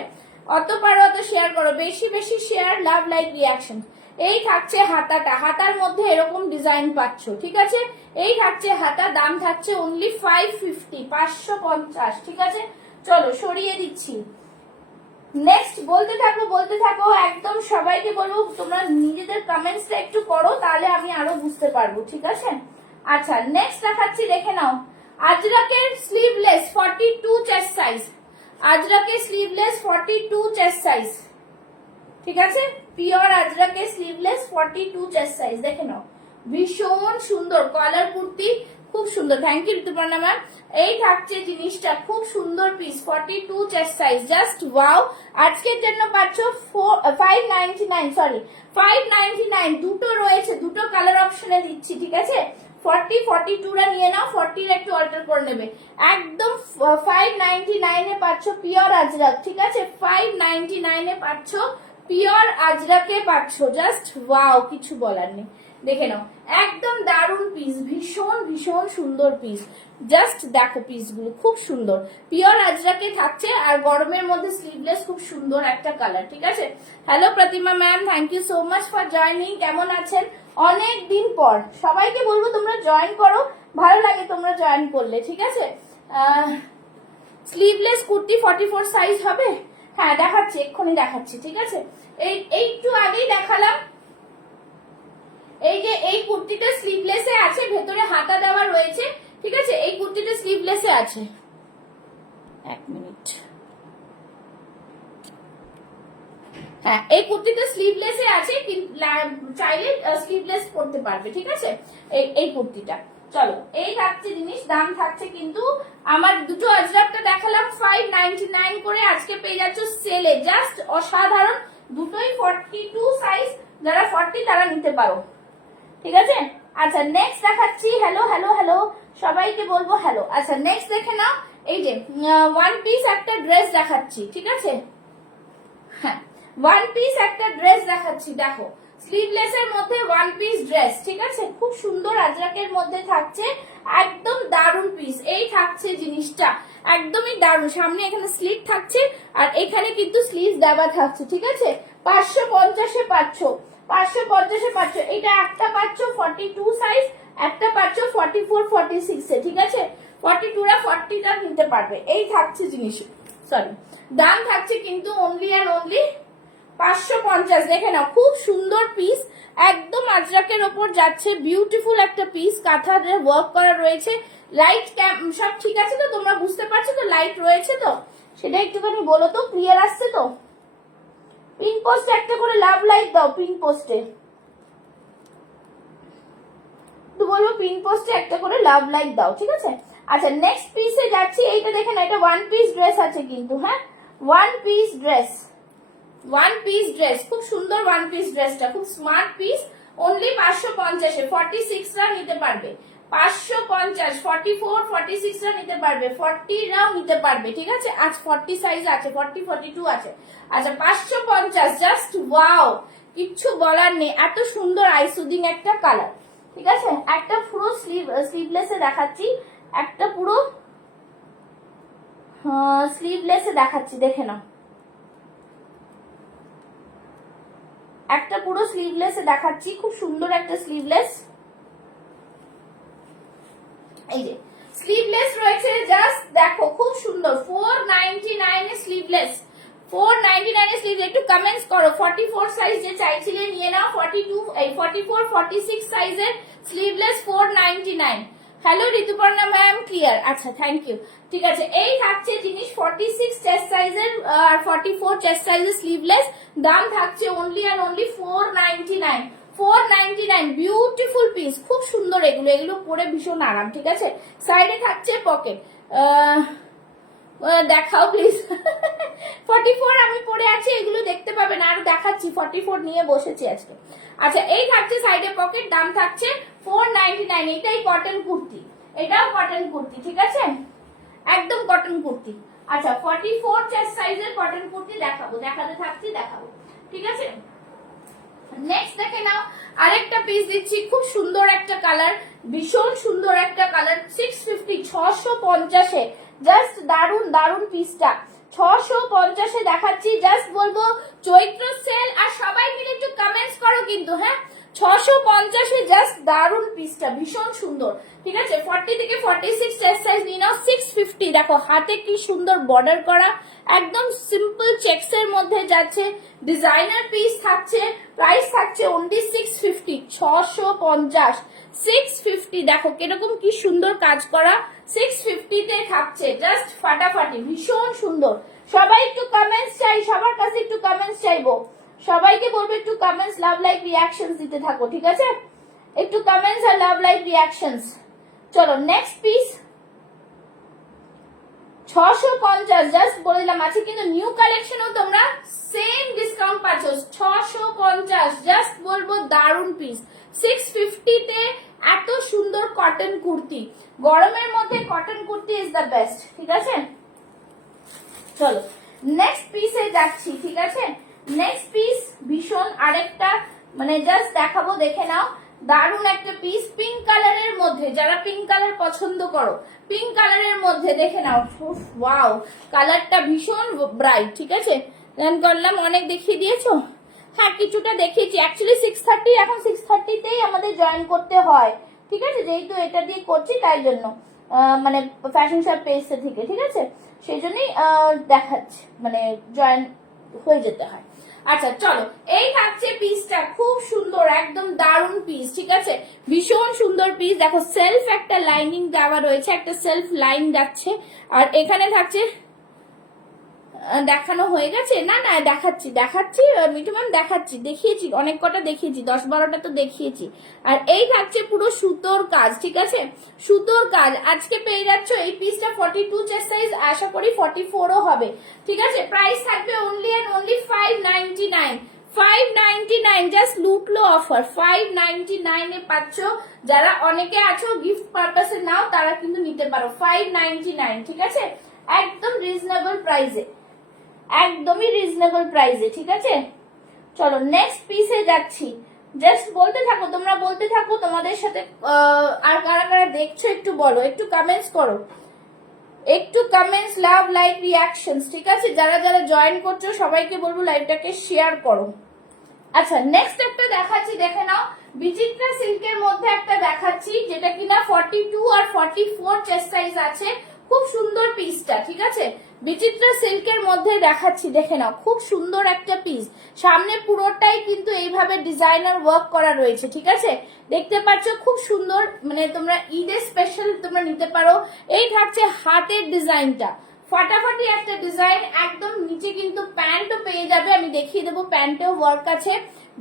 অত পারো অত শেয়ার করো, বেশি বেশি শেয়ার, লাভ লাইক রিয়াকশন। এই থাকছে হাতাটা, হাতার মধ্যে এরকম ডিজাইন পাচ্ছ। ঠিক আছে, এই থাকছে হাতা, দাম থাকছে অনলি 550, 550। ঠিক আছে, চলো সরিয়ে দিচ্ছি। নেক্সট বলতে থাকো একদম সবাইকে বলবো তোমরা নিজেদের কমেন্টসটা একটু করো, তাহলে আমি আরো বুঝতে পারবো, ঠিক আছে? আচ্ছা নেক্সট দেখাচ্ছি, দেখে নাও। আজরাকের স্লিভলেস 42 চেস্ট সাইজ, আজরাকের স্লিভলেস 42 চেস্ট সাইজ, ঠিক আছে? পিওর আজরাকের স্লিভলেস 42 চেস্ট সাইজ, দেখে নাও ভীষণ সুন্দর কলার কুর্তি, খুব সুন্দর। Thank you Rituparna ma'am. এই থাকছে জিনিসটা, খুব সুন্দর piece, 42 chest size, just wow. আজকের জন্য পাচ্ছ 599, সরি 599, দুটো রয়েছে, দুটো কালার অপশনে দিচ্ছি, ঠিক আছে? 40 42 রা নিয়ে নাও, 40 রা একটু অল্টার করে নেবে। একদম 599 এ পাচ্ছ পিওর আজরাক, ঠিক আছে? 599 এ পাচ্ছ পিওর আজরাকে পাচ্ছ, জাস্ট ওয়াও, কিছু বলার নেই। দেখে নাও একদম দারুণ পিস, ভীষণ ভীষণ সুন্দর পিস, জাস্ট দেখো পিসগুলো খুব সুন্দর, পিওর আজরাকে থাকছে আর গরমের মধ্যে স্লিভলেস, খুব সুন্দর একটা কালার, ঠিক আছে? Hello Pratima ma'am, thank you so much for joining. কেমন আছেন? অনেক দিন পর সবাইকে বলবো তোমরা জয়েন করো, ভালো লাগে তোমরা জয়েন করলে, ঠিক আছে? স্লিভলেস কুর্তি 44 সাইজ হবে, হ্যাঁ দেখাচ্ছি, এক্ষুনি দেখাচ্ছি, ঠিক আছে? একটু আগেই দেখালাম। এই যে এই কুর্তিটা স্লিভলেসে আছে, ভেতরে হাতা দেওয়া রয়েছে, ঠিক আছে? এই কুর্তিটা স্লিভলেসে আছে, এক মিনিট, হ্যাঁ এই কুর্তিটা স্লিভলেসে আছে, চাইলে স্লিভলেস পরতে পারবে, ঠিক আছে? এই কুর্তিটা, চলো এই থাকছে জিনিস, দাম থাকছে কিন্তু আমার দুটো আজরাকটা দেখালাম 599 করে, আজকে পেয়ে যাচ্ছ সেলে, জাস্ট অসাধারণ, দুটোই 42 সাইজ, যারা 40 তারা নিতে পারো, ঠিক আছে? আচ্ছা নেক্সট দেখাচ্ছি, হ্যালো হ্যালো হ্যালো সবাইকে বলবো হ্যালো। আচ্ছা নেক্সট দেখে নাও, এই যে ওয়ান পিস একটা ড্রেস দেখাচ্ছি, ঠিক আছে? হ্যাঁ ওয়ান পিস একটা ড্রেস দেখাচ্ছি, দেখো স্লিভলেস এর মধ্যে ওয়ান পিস ড্রেস, ঠিক আছে? খুব সুন্দর আজরাকের মধ্যে থাকছে, একদম দারুণ পিস। এই থাকছে জিনিসটা একদমই দারুণ, সামনে এখানে স্লিভ থাকছে আর এখানে কিন্তু স্লিভ দেওয়া থাকছে, ঠিক আছে? 550 এ পাচ্ছ, 550 এ পাচ্ছ। এটা একটা পাচ্ছ 42 সাইজ, একটা পাচ্ছ 44 46 এ, ঠিক আছে? 42 রা 40 টা নিতে পারবে। এই থাকছে জিনিস, সরি দাম থাকছে কিন্তু অনলি অ্যান্ড অনলি 550। দেখে নাও খুব সুন্দর পিস, একদম আজরাকের ওপর যাচ্ছে, বিউটিফুল একটা পিস, কাঁথার ওয়ার্ক করা রয়েছে, লাইট সব ঠিক আছে তো? তোমরা বুঝতে পারছো তো? লাইট রয়েছে তো? সেটা একটুখানি বলো তো, ক্লিয়ার আসছে তো? পিন পোস্টে একটা করে লাভ লাইক দাও, পিন পোস্টে তো বলবো, পিন পোস্টে একটা করে লাভ লাইক দাও, ঠিক আছে? আচ্ছা নেক্সট পিসে যাচ্ছি, এইটা দেখে না, এটা ওয়ান পিস ড্রেস আছে কিন্তু, হ্যাঁ one piece dress, one piece dress, খুব সুন্দর ওয়ান পিস ড্রেসটা, খুব স্মার্ট পিস, অনলি 550 এ 46 রা নিতে পারবে, 550, 44 46 রা নিতে পারবে, 40 রাও নিতে পারবে, ঠিক আছে? আজ 40 সাইজ আছে, 40 42 আছে। আচ্ছা 550, জাস্ট ওয়াও, কিচ্ছু বলার নেই, এত সুন্দর আইসুদিং একটা কালার, ঠিক আছে? একটা পুরো স্লিভলেসে দেখাচ্ছি, একটা পুরো স্লিভলেসে দেখাচ্ছি, দেখে নাও একটা পুরো স্লিভলেসে দেখাচ্ছি, খুব সুন্দর একটা স্লিভলেস, এই যে স্লিভলেস রয়েছে, জাস্ট দেখো খুব সুন্দর, 499 এ স্লিভলেস, 499 এ স্লিভলেস। একটু কমেন্টস করো 44 সাইজ যে চাইছিলে নিয়ে নাও, 42 এই 44 46 সাইজের sleeveless 499। Hello Rituparna ma'am, clear? আচ্ছা থ্যাংক ইউ, ঠিক আছে? এই থাকছে জিনিস 46 চেস্ট সাইজের আর 44 চেস্ট সাইজের স্লিভলেস, দাম থাকছে only and only 499, 499, beautiful piece, খুব সুন্দর, এগুলো এগুলো পরে ভীষণ আরাম, ঠিক আছে? সাইডে থাকছে পকেট, দেখাও প্লিজ। 44 আমি পরে আছি, এগুলো দেখতে পাবে না, আর দেখাচ্ছি, 44 নিয়ে বসেছি আজকে। আচ্ছা এই থাকছে সাইডে পকেট, দাম থাকছে 499, এটাই কটন কুর্তি, এটাও কটন কুর্তি, ঠিক আছে? একদম কটন কুর্তি। আচ্ছা 44 চেস্ট সাইজের কটন কুর্তি দেখাবো, দেখাতে থাকছি, দেখাবো, ঠিক আছে? নেক্সট দেখে নাও, আরেকটা পিস দিচ্ছি, খুব সুন্দর একটা কালার, ভীষণ সুন্দর একটা কালার, 650 650 এ, জাস্ট দারুন দারুন পিসটা, 650 এ দেখাচ্ছি, জাস্ট বলবো চৈত্র সেল, আর সবাই মিলে একটু কমেন্টস করো কিন্তু, হ্যাঁ 650-এ জাস্ট দারুন পিসটা, ভীষণ সুন্দর। ঠিক আছে, 40 থেকে 46 চেস্ট সাইজ নিয়ে নাও। 650, দেখো হাতে কি সুন্দর বর্ডার করা, একদম সিম্পল চেকস এর মধ্যে যাচ্ছে, ডিজাইনার পিস থাকছে, প্রাইস থাকছে অনলি 650, 650, 650। দেখো কিরকম কি সুন্দর কাজ করা, 650 তে থাকছে, জাস্ট ফাটাফাটি, ভীষণ সুন্দর। সবাই একটু কমেন্টস চাই, সবার কাছে একটু কমেন্টস চাইবো, সবাইকে বলবো একটু কমেন্টস, লাভ লাইক রিয়াকশনস দিতে থাকো, ঠিক আছে? একটু কমেন্টস আর লাভ লাইক রিয়াকশনস। চলো নেক্সট পিস 650, জাস্ট বলে দিলাম আছে, কিন্তু নিউ কালেকশনও তোমরা সেম ডিসকাউন্ট পাচ্ছ 650, জাস্ট বলবো দারুন পিস। 650 তে এত সুন্দর কটন কুর্তি, গরমের মধ্যে cotton kurti is the best, ঠিক আছে? চলো নেক্সট পিসে যাচ্ছি, ঠিক আছে? নেক্সট পিস ভীষণ আরেকটা মানে জাস্ট দেখাবো, দেখে নাও, দারুন একটা পিস, পিঙ্ক কালারের মধ্যে, যারা পিঙ্ক কালার পছন্দ করো, পিঙ্ক কালারের মধ্যে দেখে নাও। ওয়াও, কালারটা ভীষণ ব্রাইট, ঠিক আছে? জান করলাম অনেক দেখিয়ে দিয়েছো, হ্যাঁ কিছুটা দেখিয়েছি। অ্যাকচুয়ালি 630, এখন 630তেই আমাদের জয়েন করতে হয়, ঠিক আছে? যেহেতু এটা দিয়ে করছি তাই জন্য, মানে ফ্যাশন শপ পেজে থেকে, ঠিক আছে? সেই জন্যই দেখাচ্ছি, মানে জয়েন হয়ে যেতে হয়। আচ্ছা চলো, এই থাকছে পিসটা, খুব সুন্দর, একদম দারুন পিস, ঠিক আছে? ভীষণ সুন্দর পিস। দেখো সেলফ একটা লাইনিং দেওয়া রয়েছে, একটা সেলফ লাইন যাচ্ছে, আর এখানে থাকছে, দেখানো হয়ে গেছে, না না দেখাচ্ছি দেখাচ্ছি মিঠু ম্যাম, দেখাচ্ছি, দেখিয়েছি অনেক কটা, দেখিয়েছি 10-12টা তো দেখিয়েছি। আর এই থাকছে পুরো সুতোর কাজ, ঠিক আছে? সুতোর কাজ আজকে পেয়ে যাচ্ছ এই পিসটা 42 চেস্ট সাইজ, আশা করি 44ও হবে, ঠিক আছে? প্রাইস থাকবে অনলি এন্ড অনলি 599, 599, জাস্ট লুটলো অফার, 599 এ পাচ্ছ। যারা অনেকে আছো গিফট পারপাসে নাও, তারা কিন্তু নিতে পারো 599, ঠিক আছে? একদম রিজনেবল প্রাইসে, একদমই রিজনেবল প্রাইসে, ঠিক আছে? চলো নেক্সট পিসে যাচ্ছি, জাস্ট বলতে থাকো, তোমরা বলতে থাকো, তোমাদের সাথে আর কারা কারা দেখছো একটু বলো, একটু কমেন্টস করো, একটু কমেন্টস, লাভ লাইক রিয়াকশনস, ঠিক আছে? যারা যারা জয়েন করছো সবাইকে বলবো লাইভটাকে শেয়ার করো। আচ্ছা নেক্সট একটা দেখাচ্ছি, দেখে নাও, বিচিত্রা সিল্কের মধ্যে একটা দেখাচ্ছি, যেটা কিনা 42 আর 44 চেস্ট সাইজ আছে, খুব সুন্দর পিসটা, ঠিক আছে? বিচিত্রা সিল্কের মধ্যে দেখাচ্ছি, দেখে নাও, খুব সুন্দর একটা পিস, সামনে পুরোটাই কিন্তু এইভাবে ডিজাইনার ওয়ার্ক করা রয়েছে, ঠিক আছে? দেখতে পাচ্ছ খুব সুন্দর, মানে তোমরা ঈদের স্পেশাল তোমরা নিতে পারো। এই থাকছে হাতের ডিজাইনটা, ফাটাফাটি একটা ডিজাইন, একদম নিচে কিন্তু প্যান্টও পেয়ে যাবে, আমি দেখিয়ে দেবো, প্যান্টেও ওয়ার্ক আছে,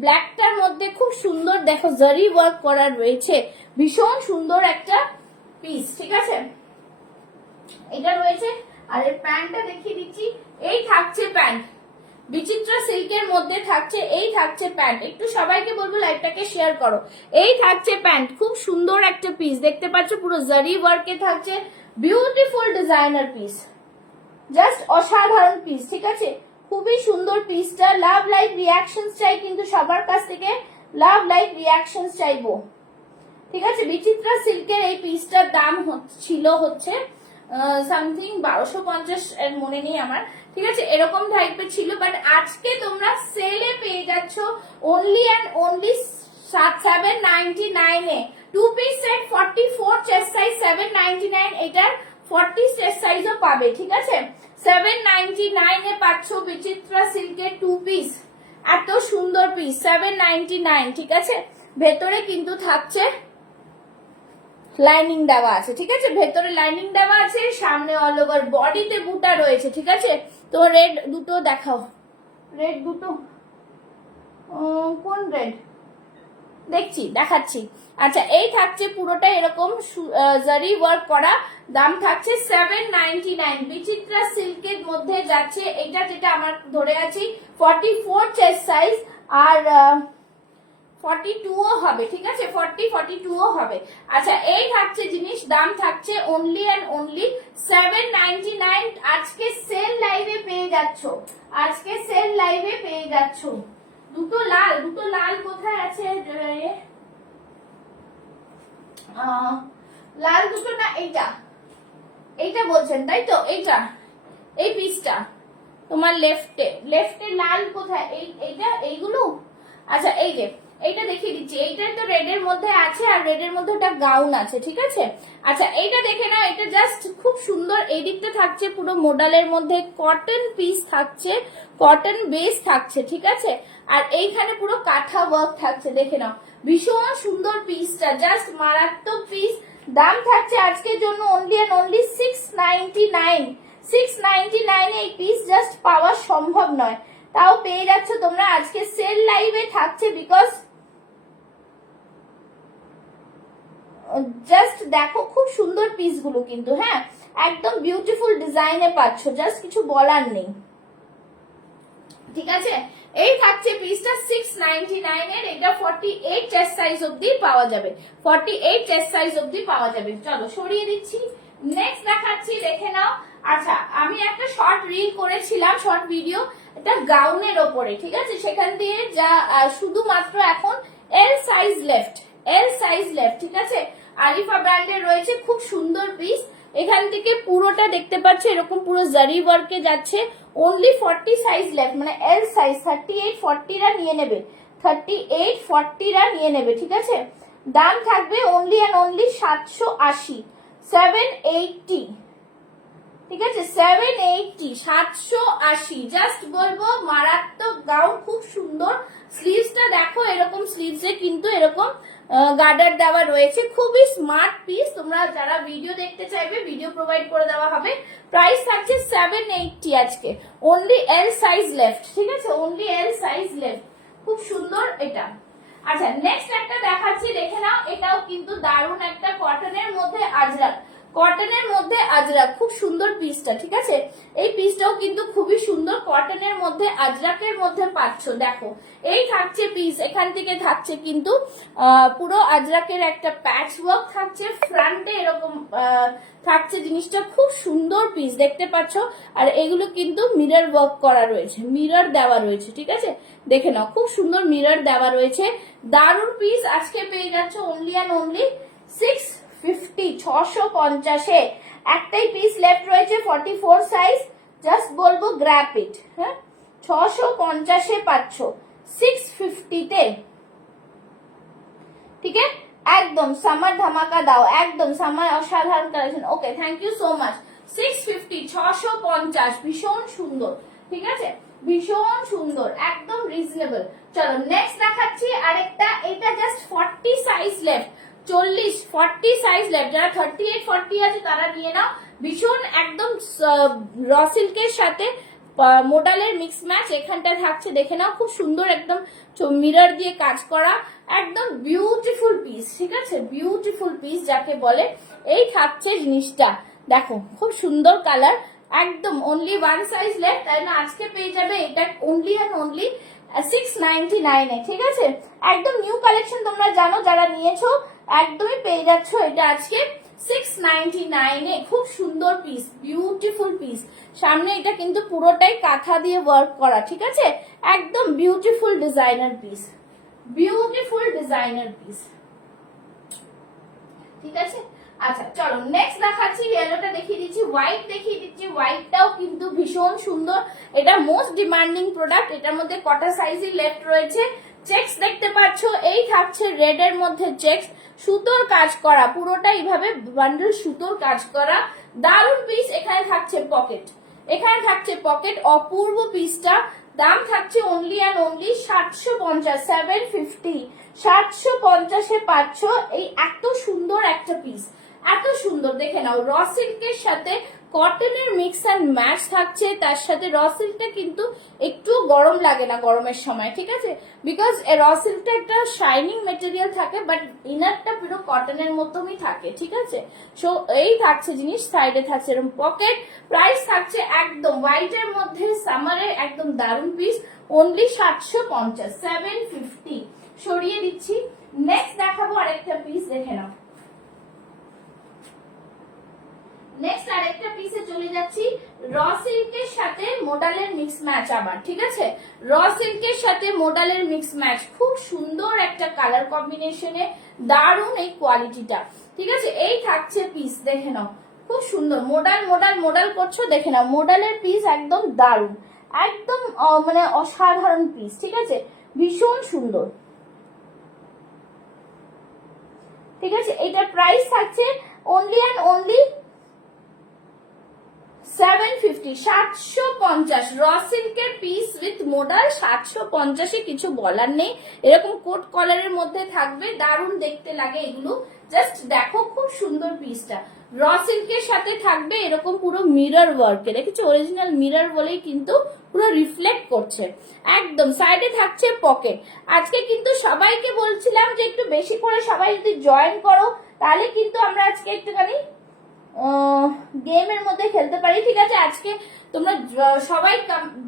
ব্ল্যাকটার মধ্যে খুব সুন্দর, দেখো জারি ওয়ার্ক করা রয়েছে, ভীষণ সুন্দর একটা পিস, ঠিক আছে? এটা রয়েছে, আর এর প্যান্টটা দেখিয়ে দিচ্ছি, এই থাকছে প্যান্ট, বিচিত্রা সিল্কের মধ্যে থাকছে, এই থাকছে প্যান্ট, একটু সবাইকে বলবো লাইভটাকে শেয়ার করো। এই থাকছে প্যান্ট, খুব সুন্দর একটা পিস, দেখতে পাচ্ছ পুরো জারি ওয়ার্কে থাকছে, বিউটিফুল ডিজাইনার পিস, জাস্ট অসাধারণ পিস, ঠিক আছে? খুবই সুন্দর পিসটা। লাভ লাইক রিয়াকশনস চাই কিন্তু সবার কাছ থেকে, লাভ লাইক রিয়াকশনস চাইবো, ঠিক আছে? বিচিত্রা সিল্কের এই পিসটার দাম ছিল হচ্ছে সামথিং 1250 এর মনে নেই আমার, ঠিক আছে? এরকম টাইপের ছিল, বাট আজকে তোমরা সেলে পেয়ে যাচ্ছ only and only 799 A. 2 piece set 44 chest size 799, এটার 40 চেস্ট সাইজও পাবে, ঠিক আছে? 799 এ পাচ্ছ বিচিত্রা সিল্কের 2 পিস, এত সুন্দর পিস, 799, ঠিক আছে? ভেতরে কিন্তু থাকছে লাইনিং দেওয়া আছে, ঠিক আছে? ভেতরে লাইনিং দেওয়া আছে, সামনে অল ওভার বডিতে বুটা রয়েছে, ঠিক আছে? তো রেড দুটো দেখাও, রেড দুটো, কোন রেড দেখছি, দেখাচ্ছি। আচ্ছা এই থাকছে পুরোটা এরকম জারি ওয়ার্ক করা, দাম থাকছে 799, বিচিত্রা সিল্কের মধ্যে যাচ্ছে। এটা যেটা আমার ধরে আছি 44 চেস্ট সাইজ, আর 42ও হবে, ঠিক আছে? 42ও হবে। আচ্ছা এই থাকছে জিনিস, দাম থাকছে অনলি এন্ড অনলি 799, আজকে সেল লাইভে পেয়ে যাচ্ছ, আজকে সেল লাইভে পেয়ে যাচ্ছ। দুটো লাল, দুটো লাল কোথায় আছে? লাল দুটো না, এইটা, এইটা বলছেন তাই তো? এইটা, এই পিসটা তোমার লেফটে, লেফটে লাল কোথায়? এইটা, এইগুলো, আচ্ছা এই যে এইটা দেখিয়ে দিচ্ছি, রেডের মধ্যে আছে, আর রেডের মধ্যে একটা গাউন আছে, ঠিক আছে। আচ্ছা এইটা দেখে নাও, এটা জাস্ট খুব সুন্দর। এই দিকটা থাকছে পুরো মোডালের মধ্যে কটন পিস থাকছে, কটন বেস থাকছে, ঠিক আছে। আর এইখানে পুরো কাঁথা ওয়ার্ক থাকছে, দেখে নাও ভীষণ সুন্দর পিসটা, জাস্ট মারাত্মক পিস। দাম থাকছে আজকের জন্য অনলি এন্ড অনলি 699। 699 এই পিস জাস্ট পাওয়া সম্ভব নয়, তাও পেয়ে যাচ্ছ তোমরা আজকে সেল লাইভে থাকছে। বিকজ জাস্ট দেখো খুব সুন্দর পিসগুলো কিন্তু, হ্যাঁ একদম বিউটিফুল ডিজাইনে পাচ্ছ, জাস্ট কিছু বলার নেই, ঠিক আছে। এই থাকছে পিসটা 699 এর, এটা 48 চেস্ট সাইজ অবধি পাওয়া যাবে, 48 চেস্ট সাইজ অবধি পাওয়া যাবে। চলো সরিয়ে দিচ্ছি, নেক্সট দেখাচ্ছি, দেখে নাও। আচ্ছা আমি একটা শর্ট রিল করেছিলাম, শর্ট ভিডিও, এটা গাউনের ওপরে, ঠিক আছে। সেখান দিয়ে যা শুধুমাত্র এখন L size left, L size left, ঠিক আছে। আরিফা ব্র্যান্ডের রয়েছে, খুব সুন্দর পিস। এখান থেকে পুরোটা দেখতে পাচ্ছ এরকম পুরো জারি ওয়ার্কে যাচ্ছে। অনলি 40 সাইজ লেফট, মানে এল সাইজ 38 40 রা নিয়ে নেবে, 38 40 রা নিয়ে নেবে, ঠিক আছে। দাম থাকবে অনলি এন্ড অনলি 780, 780, ঠিক আছে, 780, 780। জাস্ট বলবো মারাত্মক গাউন, খুব সুন্দর। স্লিভসটা দেখো, এরকম স্লিভসে কিন্তু এরকম গার্ডার দেওয়া রয়েছে, খুবই স্মার্ট পিস। তোমরা যারা ভিডিও দেখতে চাইবে ভিডিও প্রোভাইড করে দেওয়া হবে। প্রাইস থাকছে 780 আজকে, অনলি এল সাইজ লেফট, ঠিক আছে, অনলি এল সাইজ লেফট, খুব সুন্দর এটা। আচ্ছা নেক্সট একটা দেখাচ্ছি, দেখে নাও। এটাও কিন্তু দারুণ একটা কটনের মধ্যে আজরাক, কটনের মধ্যে আজরাক, খুব সুন্দর পিসটা, ঠিক আছে। এই পিসটাও কিন্তু খুবই সুন্দর, কটনের মধ্যে আজরাকের মধ্যে পাচ্ছ। দেখো এই থাকছে পিস, এখান থেকে থাকছে কিন্তু পুরো আজরাকের একটা প্যাচ ওয়ার্ক থাকছে, ফ্রন্টে এরকম থাকছে জিনিসটা, খুব সুন্দর পিস দেখতে পাচ্ছ। আর এগুলো কিন্তু মিরর ওয়ার্ক করা রয়েছে, মিরর দেওয়া রয়েছে, ঠিক আছে। দেখে নাও খুব সুন্দর মিরর দেওয়া রয়েছে, দারুণ পিস। আজকে পেয়ে যাচ্ছ অনলি অ্যান্ড অনলি 650, 650 এ। একটাই পিস লেফট রয়েছে 44 সাইজ, জাস্ট বলবো গ্র্যাপ ইট, হ্যাঁ 650 এ পাচ্ছ 650 তে, ঠিক আছে। একদম সামার ধামাকা দাও, একদম সামার অসাধারণ collection. Okay thank you so much. 650, 650, ভীষণ সুন্দর, ঠিক আছে, ভীষণ সুন্দর, একদম রিজনেবল। চলো নেক্সট দেখাচ্ছি আরেকটা, এটা just 40 size left, 40 size left. যারা 38 40 আছে তারা নিয়ে নাও, ভীষণ একদম র সিল্কের সাথে মোডালের মিক্স ম্যাচ এখানটা থাকছে, দেখে নাও খুব সুন্দর, একদম মিরর দিয়ে কাজ করা, একদম বিউটিফুল পিস, ঠিক আছে, বিউটিফুল পিস যাকে বলে। এই থাকছে জিনিসটা, দেখো খুব সুন্দর কালার, একদম অনলি 1 সাইজ লেফট, তাই না আজকে পেয়ে যাবে এটা অনলি এন্ড অনলি 699 এ, ঠিক আছে। একদম নিউ কালেকশন, তোমরা জানো যারা নিয়েছো, একদমই পেয়ে যাচ্ছ এটা আজকে 699 এ। খুব সুন্দর পিস, বিউটিফুল পিস। সামনে এটা কিন্তু পুরোটাই কাঁথা দিয়ে ওয়ার্ক করা, ঠিক আছে, একদম beautiful designer piece, beautiful designer piece, ঠিক আছে। আচ্ছা চলো নেক্সট দেখাচ্ছি, ইয়েলোটা দেখিয়ে দিচ্ছি, হোয়াইট দেখিয়ে দিচ্ছি। হোয়াইটটাও কিন্তু ভীষণ সুন্দর, এটা মোস্ট ডিমান্ডিং প্রোডাক্ট। এটার মধ্যে কটা সাইজই লেফট রয়েছে, চেকস দেখতে পাচ্ছ। এই থাকছে রেড এর মধ্যে চেকস, সুতোর কাজ করা, পুরোটা এইভাবে বান্ডেল সুতোর কাজ করা, দারুণ পিস। এখানে থাকছে পকেট, এখানে থাকছে পকেট, অপূর্ব পিসটা। দাম থাকছে অনলি অ্যান্ড অনলি 750, 750, 750 এ পাচ্ছ এই এত সুন্দর একটা পিস, এত সুন্দর। দেখে নাও র সিল্কের সাথে কটনের মিক্স অ্যান্ড ম্যাচ থাকছে, তার সাথে র সিল্কটা কিন্তু একটু গরম লাগে না গরমের সময়, ঠিক আছে, বিকজ র সিল্কটা একটা শাইনিং মেটেরিয়াল থাকে, বাট ইনারটা পুরো কটনের মতনই থাকে, ঠিক আছে। সো এই থাকছে জিনিস, সাইডে থাকছে এরকম পকেট। প্রাইস থাকছে একদম হোয়াইটের মধ্যে সামারে একদম দারুণ পিস, অনলি 750, 750। সরিয়ে দিচ্ছি, নেক্সট দেখাবো আরেকটা পিস, দেখে নাও। নেক্সট আরেকটা পিসে চলে যাচ্ছি, র সিল্কের সাথে মোডালের মিক্স ম্যাচ আবার, ঠিক আছে, র সিল্কের সাথে মোডালের মিক্স ম্যাচ, খুব সুন্দর একটা কালার কম্বিনেশনে, দারুণ এই কোয়ালিটিটা, ঠিক আছে। এই থাকছে পিস, দেখে নাও খুব সুন্দর, মোডাল মোডাল মোডাল করছো, দেখে নাও মোডালের পিস, একদম দারুণ, একদম মানে অসাধারণ পিস, ঠিক আছে, ভীষণ সুন্দর, ঠিক আছে, এইটার প্রাইস থাকছে অনলি অ্যান্ড অনলি 750, 750 র সিল্কের পিস উইথ মোডাল, 750-এ কিছু বলার নেই। এরকম কোট কলারের মধ্যে থাকবে, দারুণ দেখতে লাগে এগুলো। জাস্ট দেখো খুব সুন্দর পিসটা, র সিল্কের সাথে থাকবে এরকম পুরো মিরর ওয়ার্কে, দেখেছো অরিজিনাল মিরর বলেই কিন্তু পুরো রিফ্লেক্ট করছে একদম। সাইডে থাকছে পকেট। আজকে কিন্তু সবাইকে বলছিলাম যে একটু বেশি করে সবাই যদি জয়েন করো তাহলে কিন্তু আমরা আজকে একটুখানি গেমের মধ্যে খেলতে পারি। ঠিক আছে, আজকে তোমরা সবাই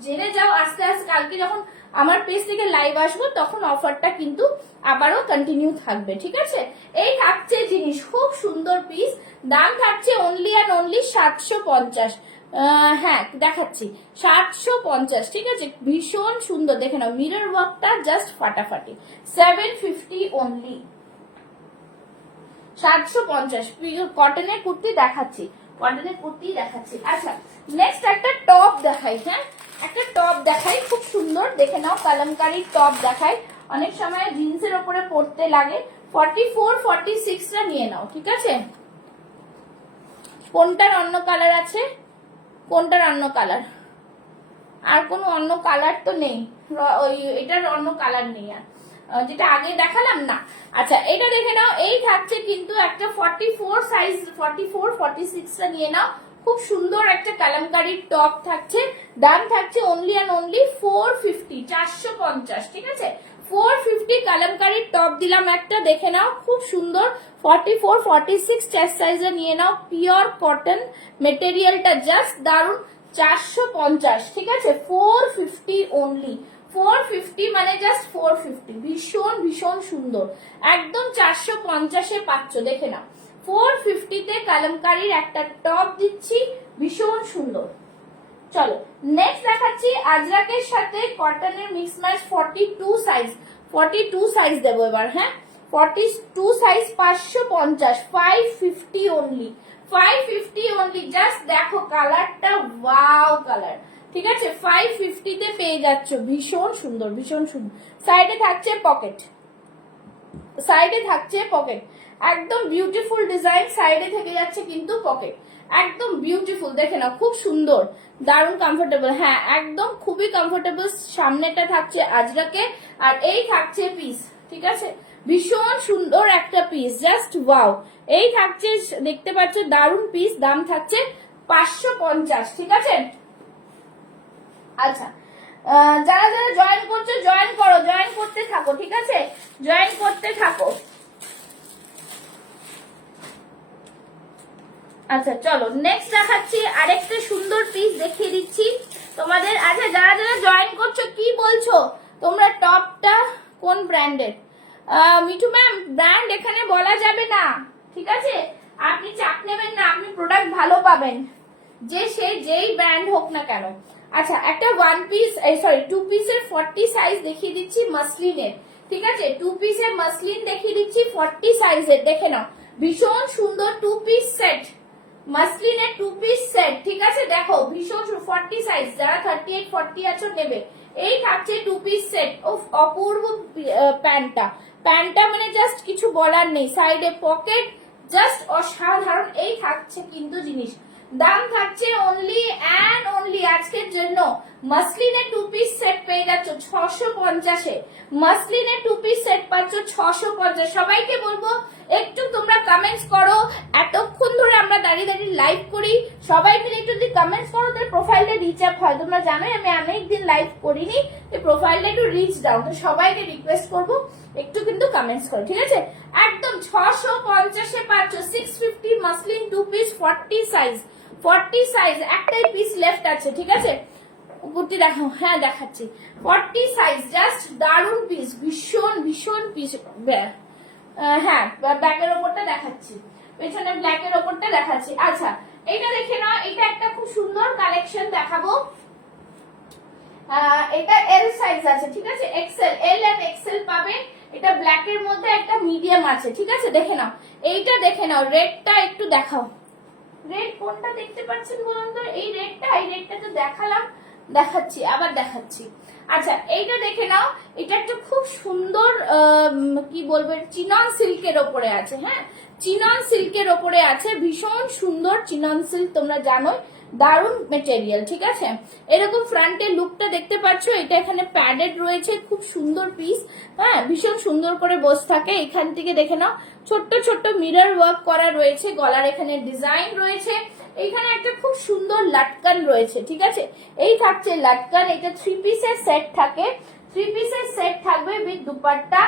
জেনে যাও, আস্তে আস্তে কালকে যখন আমার পেজ থেকে লাইভ আসবো তখন অফারটা কিন্তু আবারও কন্টিনিউ থাকবে। ঠিক আছে, এই থাকছে জিনিস, খুব সুন্দর পিস, দাম থাকছে অনলি অ্যান্ড অনলি 750। হ্যাঁ দেখাচ্ছি 750। ঠিক আছে, ভীষণ সুন্দর, দেখে নাও মিরর ওয়ার্কটা জাস্ট ফাটাফাটি। 750 অনলি, 750 কটনের কুর্তি দেখাচ্ছি, কটনের কুর্তি দেখাচ্ছি। আচ্ছা নেক্সট একটা টপ দেখাই। হ্যাঁ একটা টপ দেখাই, খুব সুন্দর, দেখে নাও কালামকারী টপ দেখাই, অনেক সময় জিন্সের ওপরে পরতে লাগে। 44, 46টা নিয়ে নাও। ঠিক আছে, কোনটার অন্য কালার আছে, কোনটার অন্য কালার, আর কোনো অন্য কালার তো নেই, ওই এটার অন্য কালার নেই আর যেটা আগে দেখালাম না। আচ্ছা এটা দেখে নাও, এই থাকছে কিন্তু একটা 44 সাইজ, 44, 46টা নিয়ে নাও, খুব সুন্দর একটা কালামকারী টপ থাকছে, দাম থাকছে অনলি অ্যান্ড অনলি 450, 450। ঠিক আছে, 450 কালামকারী টপ দিলাম একটা, দেখে নাও খুব সুন্দর। 44, 46 চেস্ট সাইজে নিয়ে নাও, পিওর কটন মেটেরিয়ালটা জাস্ট দারুন, 450। ঠিক আছে, 450 অনলি, 450 মানে জাস্ট 450, ভীষণ ভীষণ সুন্দর, একদম 450-এ পাচ্ছ। দেখে নাও 450-তে কালামকারীর একটা টপ দিচ্ছি, ভীষণ সুন্দর। চলো নেক্সট দেখাচ্ছি আজরাকের সাথে কটনের মিক্স ম্যাচ 42 সাইজ, 42 সাইজ দেবো এবার। হ্যাঁ 42 সাইজ 550, 550 অনলি, 550 অনলি। জাস্ট দেখো কালারটা, ওয়াও কালার। ঠিক আছে, 550-তে পেয়ে যাচ্ছ, ভীষণ সুন্দর, ভীষণ সুন্দর। সাইডে থাকছে পকেট, সাইডে থাকছে পকেট, একদম বিউটিফুল ডিজাইন, সাইডে থেকে যাচ্ছে কিন্তু পকেট, একদম বিউটিফুল। দেখে নাও খুব সুন্দর, দারুণ কমফোর্টেবল। হ্যাঁ একদম খুবই কমফোর্টেবল। সামনেটা থাকছে আজরাকে, আর এই থাকছে পিস। ঠিক আছে, ভীষণ সুন্দর একটা পিস, জাস্ট ওয়াও। এই থাকছে, দেখতে পাচ্ছ দারুণ পিস, দাম থাকছে 550। ঠিক আছে, আচ্ছা যারা যারা জয়েন করছো জয়েন করো, জয়েন করতে থাকো। ঠিক আছে, জয়েন করতে থাকো। আচ্ছা চলো নেক্সট দেখাচ্ছি আরেকটা সুন্দর পিস দেখিয়ে দিচ্ছি তোমাদের। আচ্ছা যারা যারা জয়েন করছো কি বলছো তোমরা, টপটা কোন ব্র্যান্ডের? মিঠু ম্যাম ব্র্যান্ড এখানে বলা যাবে না। ঠিক আছে, আপনি চাপ নেবেন না, আপনি প্রোডাক্ট ভালো পাবেন, যে সে যেই ব্র্যান্ড হোক না কেন। আচ্ছা একটা ওয়ান পিস, সরি 2 পিসের 40 সাইজ দেখিয়ে দিচ্ছি মাসলিনের। ঠিক আছে, 2 পিসের মাসলিন দেখিয়ে দিচ্ছি 40 সাইজের, দেখে নাও ভীষণ সুন্দর 2 পিস সেট, মাসলিনের 2 পিস সেট। ঠিক আছে, দেখো ভীষণ 40 সাইজ, যারা 38, 40 আছো নেবে। এই থাকছে 2 পিস সেট, অপূর্ব প্যান্টটা, প্যান্টটা মানে জাস্ট কিছু বলার নেই, সাইডে পকেট জাস্ট অসাধারণ। এই থাকছে কিন্তু জিনিস, দাম থাকছে অনলি অ্যান্ড অনলি আজকের জন্য মাসলিনের 2 পিস সেট পেয়ে যাচ্ছ 650-এ, মাসলিনের 2 পিস সেট পাচ্ছ 650। সবাইকে বলবো একটু তোমরা কমেন্টস করো, এতক্ষণ ধরে আমরা দাঁড়িয়ে দাঁড়িয়ে লাইভ করি, সবাই মিলে একটু যদি কমেন্টস করো তাহলে প্রোফাইলটা রিচ আপ হয়। তোমরা জানোই আমি অনেকদিন লাইভ করিনি, প্রোফাইলটা একটু রিচ ডাউন, তো সবাইকে রিকোয়েস্ট করবো একটু কিন্তু কমেন্টস করো। ঠিক আছে, একদম 650-এ পাচ্ছ 650 মাসলিন 2 পিস 40 সাইজ, 40 সাইজ, একটাই পিস লেফট আছে। ঠিক আছে, কুর্তি দেখো, হ্যাঁ দেখাচ্ছি 40 সাইজ, জাস্ট দারুন পিস, ভীষণ ভীষণ পিস। হ্যাঁ ব্ল্যাকের ওপরটা দেখাচ্ছি, পেছনে ব্ল্যাকের ওপরটা দেখাচ্ছি। আচ্ছা এটা দেখে নাও, এটা একটা খুব সুন্দর কালেকশন দেখাবো। এটা এল সাইজ আছে। ঠিক আছে, এক্সেল, এল এন্ড এক্সেল পাবে। এটা ব্ল্যাকের মধ্যে একটা মিডিয়াম আছে। ঠিক আছে, দেখে নাও এইটা, দেখে নাও রেডটা একটু দেখাও, রেড কোনটা দেখতে পাচ্ছেন বলুন তো? এই রেডটা, এই রেডটা তো দেখালাম, দেখাচ্ছি, আবার দেখাচ্ছি। আচ্ছা এইটা দেখে নাও, এটা একটা খুব সুন্দর কি বলবো, চিনন সিল্কের ওপরে আছে। হ্যাঁ, চিনন সিল্কের ওপরে আছে, ভীষণ সুন্দর চিনন সিল্ক, তোমরা জানোই দারুণ মেটেরিয়াল। ঠিক আছে, এরকম ফ্রন্টের লুকটা দেখতে পাচ্ছ, এটা এখানে প্যাডেড রয়েছে, খুব সুন্দর পিস। হ্যাঁ, ভীষণ সুন্দর করে বসে থাকে। এখান থেকে দেখে নাও ছোট্ট ছোট্ট মিরর ওয়ার্ক করা রয়েছে, গলার এখানে ডিজাইন রয়েছে, এইখানে একটা খুব সুন্দর লাটকান রয়েছে। ঠিক আছে, এই থাকছে লাটকান। এটা 3 পিসের সেট থাকে, 3 পিসের সেট থাকবে উইথ দুপাট্টা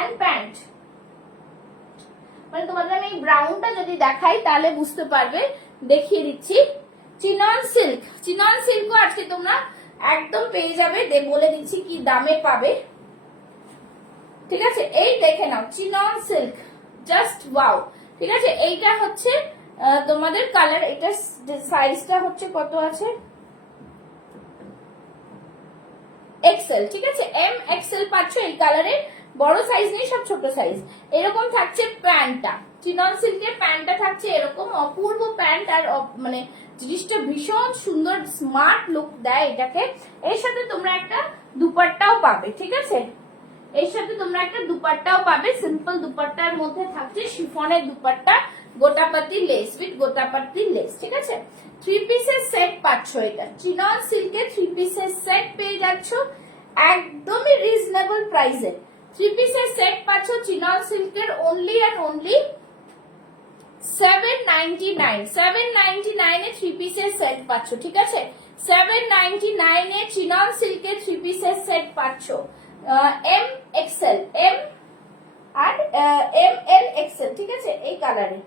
এন্ড প্যান্ট। মানে তোমাদের আমি ব্রাউনটা যদি দেখাই তাহলে বুঝতে পারবে, দেখিয়ে দিচ্ছি। চিনন সিল্ক, চিনন সিল্কও আজকে তোমরা একদম পেয়ে যাবে, বলে দিচ্ছি কি দামে পাবে। ঠিক আছে, এই দেখে নাও চিনন সিল্ক, জাস্ট ওয়াও। ঠিক আছে, এইটা হচ্ছে তোমাদের কালার, এটা সাইজটা হচ্ছে কত আছে, এক্সেল। ঠিক আছে, এম এক্সেল পাচ্ছ এই কালারে, বড় সাইজ নেই, সব ছোট সাইজ। এরকম থাকছে প্যান্টটা, চিনন সিল্কের প্যান্টটা থাকছে এরকম, অপূর্ব প্যান্ট। আর মানে জিনিসটা ভীষণ সুন্দর, স্মার্ট লুক দেয় এটাকে। এর সাথে তোমরা একটা দুপাট্টাও পাবে। ঠিক আছে, এর সাথে তোমরা একটা দুপাট্টাও পাবে, সিম্পল দুপাট্টার মধ্যে থাকছে শিফনের দুপাট্টা, গোটাপাতি লেস উইথ গোটাপাতি লেস। ঠিক আছে, 3 পিসের সেট পাচ্ছ, এটা চিনন সিল্কের 3 পিসের সেট পেয়ে যাচ্ছ একদমই রিজনেবল প্রাইসে। 3 পিসের সেট পাচ্ছ চিনন সিল্কের অনলি এন্ড অনলি 799, 799 এ 3 পিসের সেট পাচ্ছ। ঠিক আছে, 799 এ চিনন সিল্কের 3 পিসের সেট পাচ্ছ, এম এক্সেল, এম আর এম এল এক্সেল। ঠিক আছে, এই কালারে,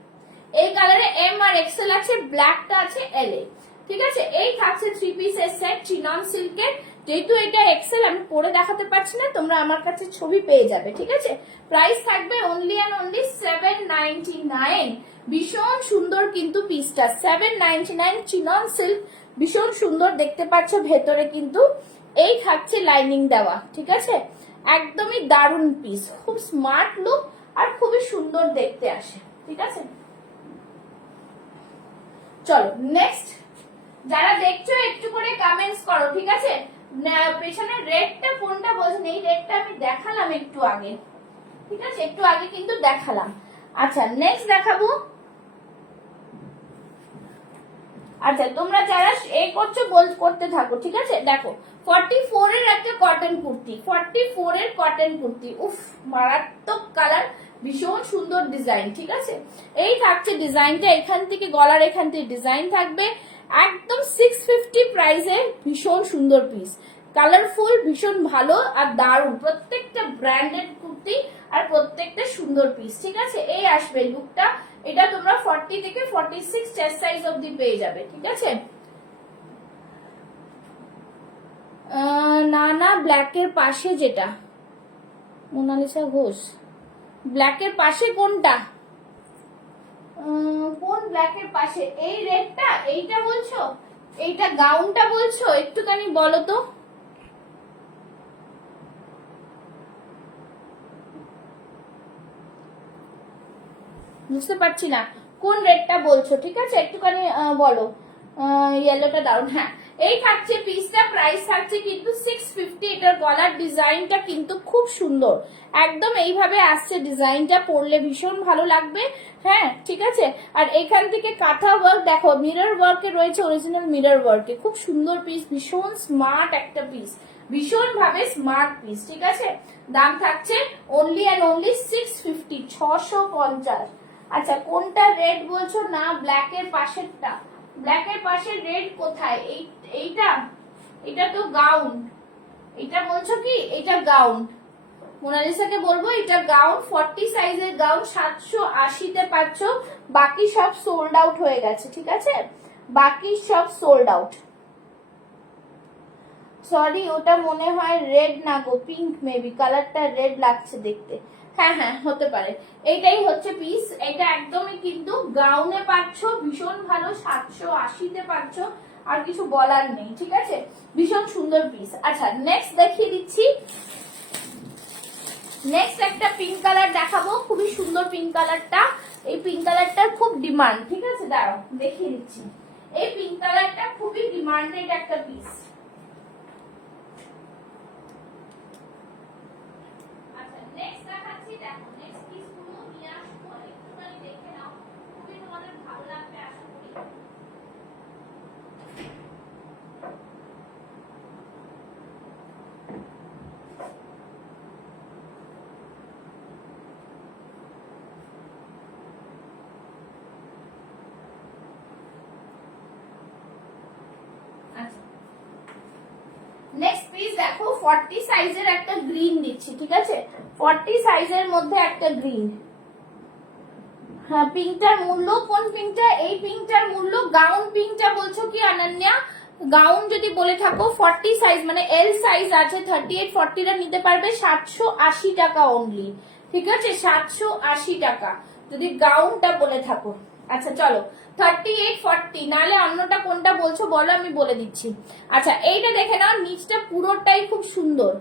এই কালারে এম আর এক্সেল আছে, ব্ল্যাকটা আছে এল এ। ঠিক আছে, এই থাকছে 3 পিসের সেট চিনন সিল্কের। যেহেতু এটা এক্সেল আমি পরে দেখাতে পারছি না, তোমরা আমার কাছে ছবি পেয়ে যাবে। ঠিক আছে, প্রাইস থাকবে অনলি এন্ড অনলি 799। ভীষণ সুন্দর কিন্তু পিসটা, 799 চিনন সিল্ক, ভীষণ সুন্দর দেখতে পাচ্ছ। ভেতরে কিন্তু এই থাকছে লাইনিং দেওয়া। ঠিক আছে, একদমই দারুণ পিস, খুব স্মার্ট লুক আর খুবই সুন্দর দেখতে আসে। ঠিক আছে, চলো নেক্সট। যারা দেখছো একটু করে কমেন্টস করো। ঠিক আছে, পেছনের রেডটা কোনটা বলছেন, এই রেডটা আমি দেখালাম একটু আগে। ঠিক আছে, একটু আগে কিন্তু দেখালাম। আচ্ছা নেক্সট দেখাবো। আচ্ছা তোমরা যারা এই করছো করতে থাকো। ঠিক আছে, দেখো 44 এর একটা কটন কুর্তি, 44 এর কটন কুর্তি, উফ মারাত্মক কালার, ভীষণ সুন্দর ডিজাইন। ঠিক আছে, এই থাকছে ডিজাইনটা, এখান থেকে গলার এখান থেকে ডিজাইন থাকবে, একদম 650 প্রাইসে, ভীষণ সুন্দর পিস, কালারফুল, ভীষণ ভালো আর দারুণ, প্রত্যেকটা ব্র্যান্ডেড কুর্তি আর প্রত্যেকটা সুন্দর পিস। ঠিক আছে, এই আসবে লুকটা। এটা তোমরা 40 থেকে 46 চেস্ট সাইজ অবধি পেয়ে যাবে। ঠিক আছে, না না ব্ল্যাকের পাশে যেটা, মোনালিসা ঘোষ, ব্ল্যাকের পাশে কোনটা, কোন ব্ল্যাকের পাশে, এই রেডটা, এইটা বলছো, এইটা গাউনটা বলছো, একটুখানি বলো তো। বুঝতে পারছি না কোন রেডটা বলছো। ঠিক আছে, একটুখানি বলো। ইয়েলোটা দারুন। হ্যাঁ, এই থাকছে পিসটা, প্রাইস থাকছে কিন্তু 650। এটার গলার ডিজাইনটা কিন্তু খুব সুন্দর, একদম এইভাবে আসছে ডিজাইনটা, পরলে ভীষণ ভালো লাগবে। হ্যাঁ, ঠিক আছে, আর এখান থেকে কাঁথা ওয়ার্ক দেখো, মিরর ওয়ার্কে রয়েছে, অরিজিনাল মিরর ওয়ার্কে, খুব সুন্দর পিস, ভীষণ স্মার্ট একটা পিস, ভীষণ ভাবে স্মার্ট পিস। ঠিক আছে, দাম থাকছে অনলি এন্ড অনলি 650, 650। আচ্ছা কোনটা রেড বলছো, না ব্ল্যাকের পাশেরটা, ব্ল্যাকের পাশের রেড কোথায়, এইটা, এটা তো গাউন, এটা বলছো কি, এটা গাউন, মোনালিসাকে বলবো এটা গাউন, 40 সাইজের গাউন, 780-তে পাচ্ছ, বাকি সব সোল্ড আউট হয়ে গেছে। ঠিক আছে, বাকি সব সোল্ড আউট। সরি, ওটা মনে হয় রেড না গো, পিঙ্ক মেবি, কালারটা রেড লাগছে দেখতে। হ্যাঁ হ্যাঁ হতে পারে, এইটাই হচ্ছে পিস। এটা একদমই কিন্তু গাউনে পাচ্ছ, ভীষণ ভালো, 780-তে পাচ্ছ, আর কিছু বলার নেই। ঠিক আছে, ভীষণ সুন্দর পিস। আচ্ছা নেক্সট দেখিয়ে দিচ্ছি। নেক্সট একটা পিঙ্ক কালার দেখাবো, খুবই সুন্দর পিঙ্ক কালারটা, এই পিঙ্ক কালারটার খুব ডিমান্ড। ঠিক আছে, দাঁড়াও দেখিয়ে দিচ্ছি। এই পিঙ্ক কালারটা খুবই ডিমান্ডেড একটা পিস। নেক্সট পিস দেখো 40 সাইজের একটা গ্রিন দিচ্ছি, ঠিক আছে? 40 সাইজের মধ্যে একটা গ্রিন। হ্যাঁ, পিঙ্কটার মূল্য, কোন পিঙ্কটা? এই পিঙ্কটার মূল্য, গাউন পিঙ্কটা বলছো কি অনন্যা? গাউন যদি বলে থাকো 40 সাইজ মানে এল সাইজ আছে, 38 40টা নিতে পারবে 780 টাকা অনলি, ঠিক আছে? 780 টাকা যদি গাউনটা বলে থাকো। আচ্ছা চলো 38 40, নালে অন্যটা কোনটা বলছো বলো, আমি বলে দিচ্ছি। আচ্ছা এইটা দেখে নাও, নিচটা পুরোটাই খুব সুন্দর,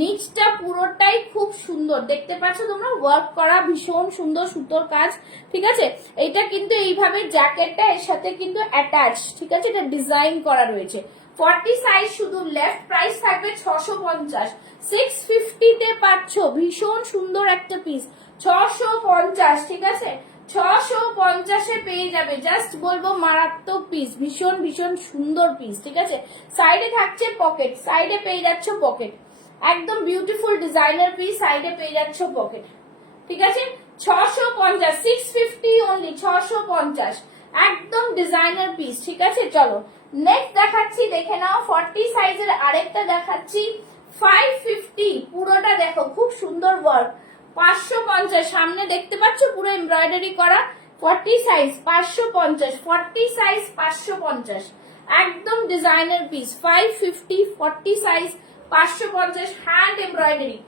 নিচটা পুরোটাই খুব সুন্দর, দেখতে পাচ্ছ তোমরা? ওয়ার্ক করা, ভীষণ সুন্দর সুতোর কাজ, ঠিক আছে? এটা কিন্তু এইভাবে জ্যাকেটটা এর সাথে কিন্তু অ্যাটাচ, ঠিক আছে? এটা ডিজাইন করা রয়েছে। 40 সাইজ শুধু লেফট, প্রাইস থাকবে 650, 650 তে পাচ্ছ ভীষণ সুন্দর একটা পিস, 650, ঠিক আছে? 650-এ পেয়ে যাবে, জাস্ট বলবো মারাত্মক পিস, ভীষণ ভীষণ সুন্দর পিস, ঠিক আছে? সাইডে থাকছে পকেট, সাইডে পেয়ে যাচ্ছ পকেট, একদম বিউটিফুল ডিজাইনার পিস, সাইডে পেয়ে যাচ্ছ পকেট, ঠিক আছে? 650, 650 অনলি, 650, একদম ডিজাইনার পিস, ঠিক আছে? চলো নেক্সট দেখাচ্ছি, দেখে নাও 40 সাইজের আরেকটা দেখাচ্ছি, 550, পুরোটা দেখো খুব সুন্দর ওয়ার্ক, 550, সামনে দেখতে পাচ্ছ পুরো এমব্রয়ডারি করা, 40 সাইজ 550, 40 সাইজ 550, একদম designer piece, 550, 40 size 550, hand embroidery,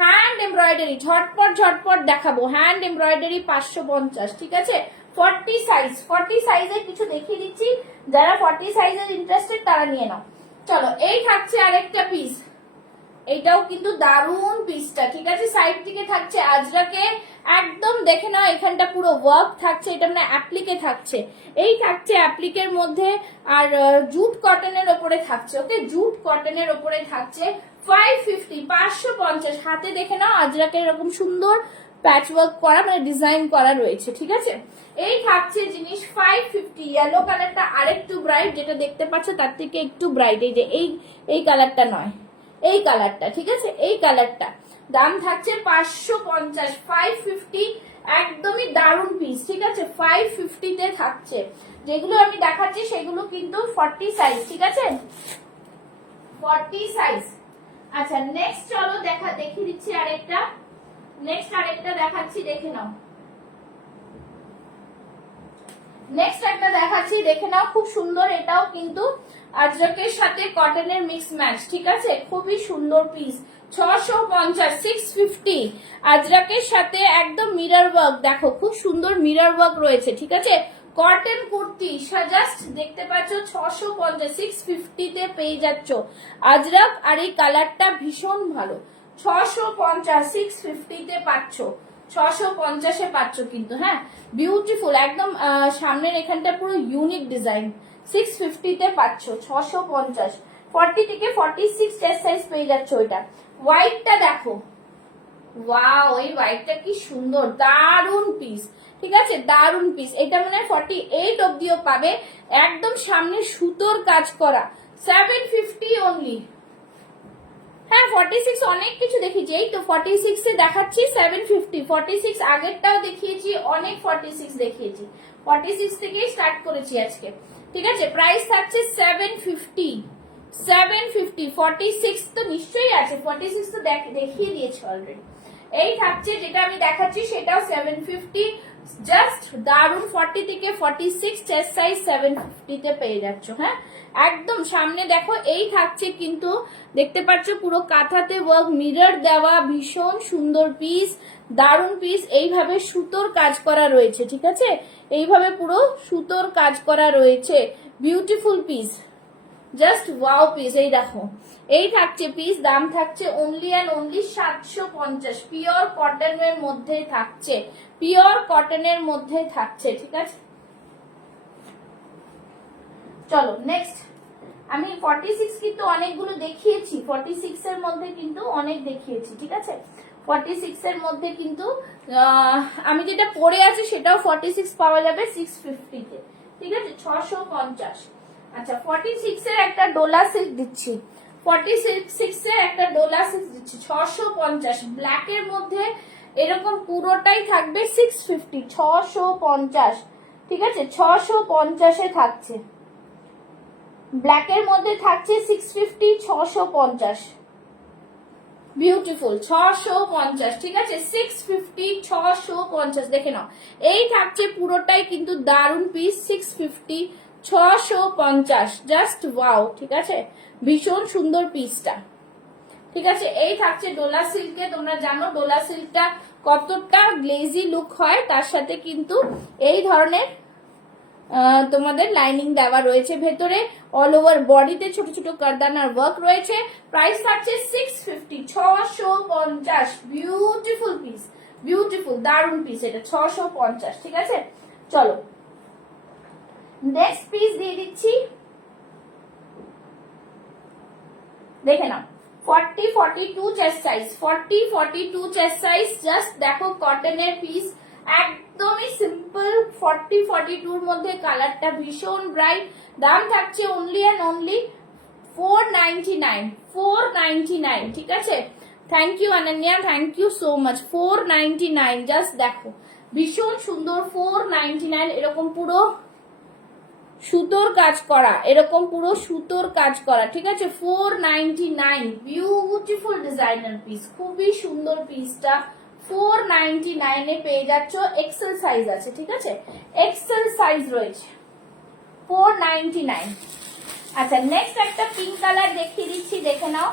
hand embroidery, ঝটপট ঝটপট দেখাবো, হ্যান্ড এমব্রয়ডারি 550, ঠিক আছে? 40 সাইজ, 40 সাইজের কিছু দেখিয়ে দিচ্ছি, যারা 40 সাইজের ইন্টারেস্টেড তারা নিয়ে নাও। চলো এই থাকছে আরেকটা পিস, এটাও কিন্তু দারুন পিসটা, ঠিক আছে? সাইড থেকে থাকছে আজরাকে, একদম দেখে নাও, এখানটা পুরো ওয়ার্ক থাকছে, এটা মানে অ্যাপ্লিকে থাকছে, এই থাকছে অ্যাপ্লিকের মধ্যে, আর জুট কটনের ওপরে থাকছে, ওকে? জুট কটনের ওপরে থাকছে, 550, 550, হাতে দেখে নাও আজরাকে এরকম সুন্দর প্যাচ ওয়ার্ক করা, মানে ডিজাইন করা রয়েছে, ঠিক আছে? এই থাকছে জিনিস 550, ইয়েলো কালারটা আরেকটু ব্রাইট, যেটা দেখতে পাচ্ছ তার থেকে একটু ব্রাইট, এই যে এই কালারটা নয়, এই কালারটা, ঠিক আছে? এই কালারটা, দাম থাকছে 550, 550, একদমই দারুন পিস, ঠিক আছে? 550 তে থাকছে, যেগুলো আমি দেখাচ্ছি সেগুলো কিন্তু 40 সাইজ, ঠিক আছে? 40 সাইজ। আচ্ছা নেক্সট চলো দেখিয়ে দিচ্ছি আরেকটা, নেক্সট আরেকটা দেখাচ্ছি, দেখে নাও, নেক্সট একটা দেখাচ্ছি, দেখে নাও, খুব সুন্দর, এটাও কিন্তু আজরাকের সাথে কটনের মিক্স ম্যাচ, ঠিক আছে? খুবই সুন্দর পিস, 650, 650, আজরাকের সাথে একদম মিরর ওয়ার্ক, দেখো খুব সুন্দর মিরর ওয়ার্ক রয়েছে, ঠিক আছে? কটন কুর্তি, জাস্ট দেখতে পাচ্ছ 650, 650 তে পেয়ে যাচ্ছ আজরাক, আর এই কালারটা ভীষণ ভালো, 650, 650 তে পাচ্ছ, 650-এ পাচ্ছ কিন্তু, হ্যাঁ বিউটিফুল, একদম সামনের এখানটা পুরো ইউনিক ডিজাইন, 650 তে পাচ্ছ, 650, 40 থেকে 46 চেস্ট সাইজ পেয়ে যাচ্ছ। ওইটা হোয়াইটটা দেখো, ওয়াও এই হোয়াইটটা কি সুন্দর, দারুন পিস, ঠিক আছে? দারুন পিস, এটা মানে 48 অব্দিও পাবে, একদম সামনে সুতোর কাজ করা, 750 অনলি। হ্যাঁ 46 অনেক কিছু দেখিয়েছি, এই তো 46 এ দেখাচ্ছি 750, 46 আগেরটাও দেখিয়েছি, অনেক 46 দেখিয়েছি, 46 থেকেই স্টার্ট করেছি আজকে, ঠিক আছে? প্রাইস থাকছে 750, 750, 46 তো নিশ্চয়ই আছে, 46 তো দেখিয়ে দিয়েছে অলরেডি। এই থাকছে যেটা আমি দেখাচ্ছি সেটাও 750, জাস্ট দারুন, 40 থেকে 46 চেস্ট সাইজ 750 তে পেয়ে যাচ্ছ, হ্যাঁ একদম সামনে দেখো, এই থাকছে কিন্তু দেখতে পাচ্ছ পুরো কাঁথাতে ওয়ার্ক, মিরর দেওয়া, ভীষণ সুন্দর পিস, দারুন পিস, এইভাবে সুতোর কাজ করা রয়েছে, ঠিক আছে? এইভাবে পুরো সুতোর কাজ করা রয়েছে, beautiful piece, just wow piece, এই দেখো এই থাকছে পিস, দাম থাকছে অনলি অ্যান্ড অনলি 750, পিওর কটনের মধ্যে থাকছে, পিওর কটনের মধ্যে থাকছে, ঠিক আছে? চলো নেক্সট, আমি 46 কিন্তু অনেকগুলো দেখিয়েছি, 46 এর মধ্যে কিন্তু অনেক দেখিয়েছি, ঠিক আছে? 46 এর মধ্যে কিন্তু আমি যেটা পরে আছি সেটাও 46 পাওয়া যাবে 650 তে, ঠিক আছে? 650। আচ্ছা 46 এর একটা ডোলা সিল্ক দিচ্ছি, 46 এর একটা ডোলা সিল্ক দিচ্ছি 650, ব্ল্যাক এর মধ্যে এরকম পুরোটাই থাকবে 650, 650, ঠিক আছে? 650 এ থাকছে, ব্ল্যাকের মধ্যে থাকছে 650, 650, বিউটিফুল 650, ঠিক আছে 650, 650 দেখে নাও। এই থাকছে পুরোটাই কিন্তু দারুন পিস, 650, 650, জাস্ট ওয়াও, ঠিক আছে ভীষণ সুন্দর পিসটা, ঠিক আছে। এই থাকছে ডোলা সিল্কে, তোমরা জানো ডোলা সিল্কটা কতটা গ্লেজি লুক হয়, তার সাথে কিন্তু এই ধরনের তোমাদের লাইনিং দেওয়া রয়েছে ভেতরে, অল ওভার বডিতে ছোট ছোট কারদানার ওয়ার্ক রয়েছে। প্রাইস থাকছে 650, 650, বিউটিফুল পিস, বিউটিফুল দারুন পিস, এটা 650, ঠিক আছে। চলো নেক্সট পিস দিয়ে দিচ্ছি, দেখে নাও 40, 42 chest size, 40, 42 chest size, just দেখো কটনের পিস, একদমই সিম্পল 40, 42 এর মধ্যে, কালারটা ভীষণ ব্রাইট। দাম থাকছে অনলি এন্ড অনলি 499, 499, ঠিক আছে। Thank you Ananya, thank you so much, 499, just দেখো ভীষণ সুন্দর 499, এরকম পুরো সুতোর কাজ করা, এরকম পুরো সুতোর কাজ করা, ঠিক আছে 499, বিউটিফুল ডিজাইনার পিস, খুবই সুন্দর পিসটা 499 এ পেয়ে যাচ্ছ। এক্সেল সাইজ আছে, ঠিক আছে এক্সেল সাইজ রয়েছে 499। আচ্ছা নেক্সট একটা পিঙ্ক কালার দেখিয়ে দিচ্ছি, দেখে নাও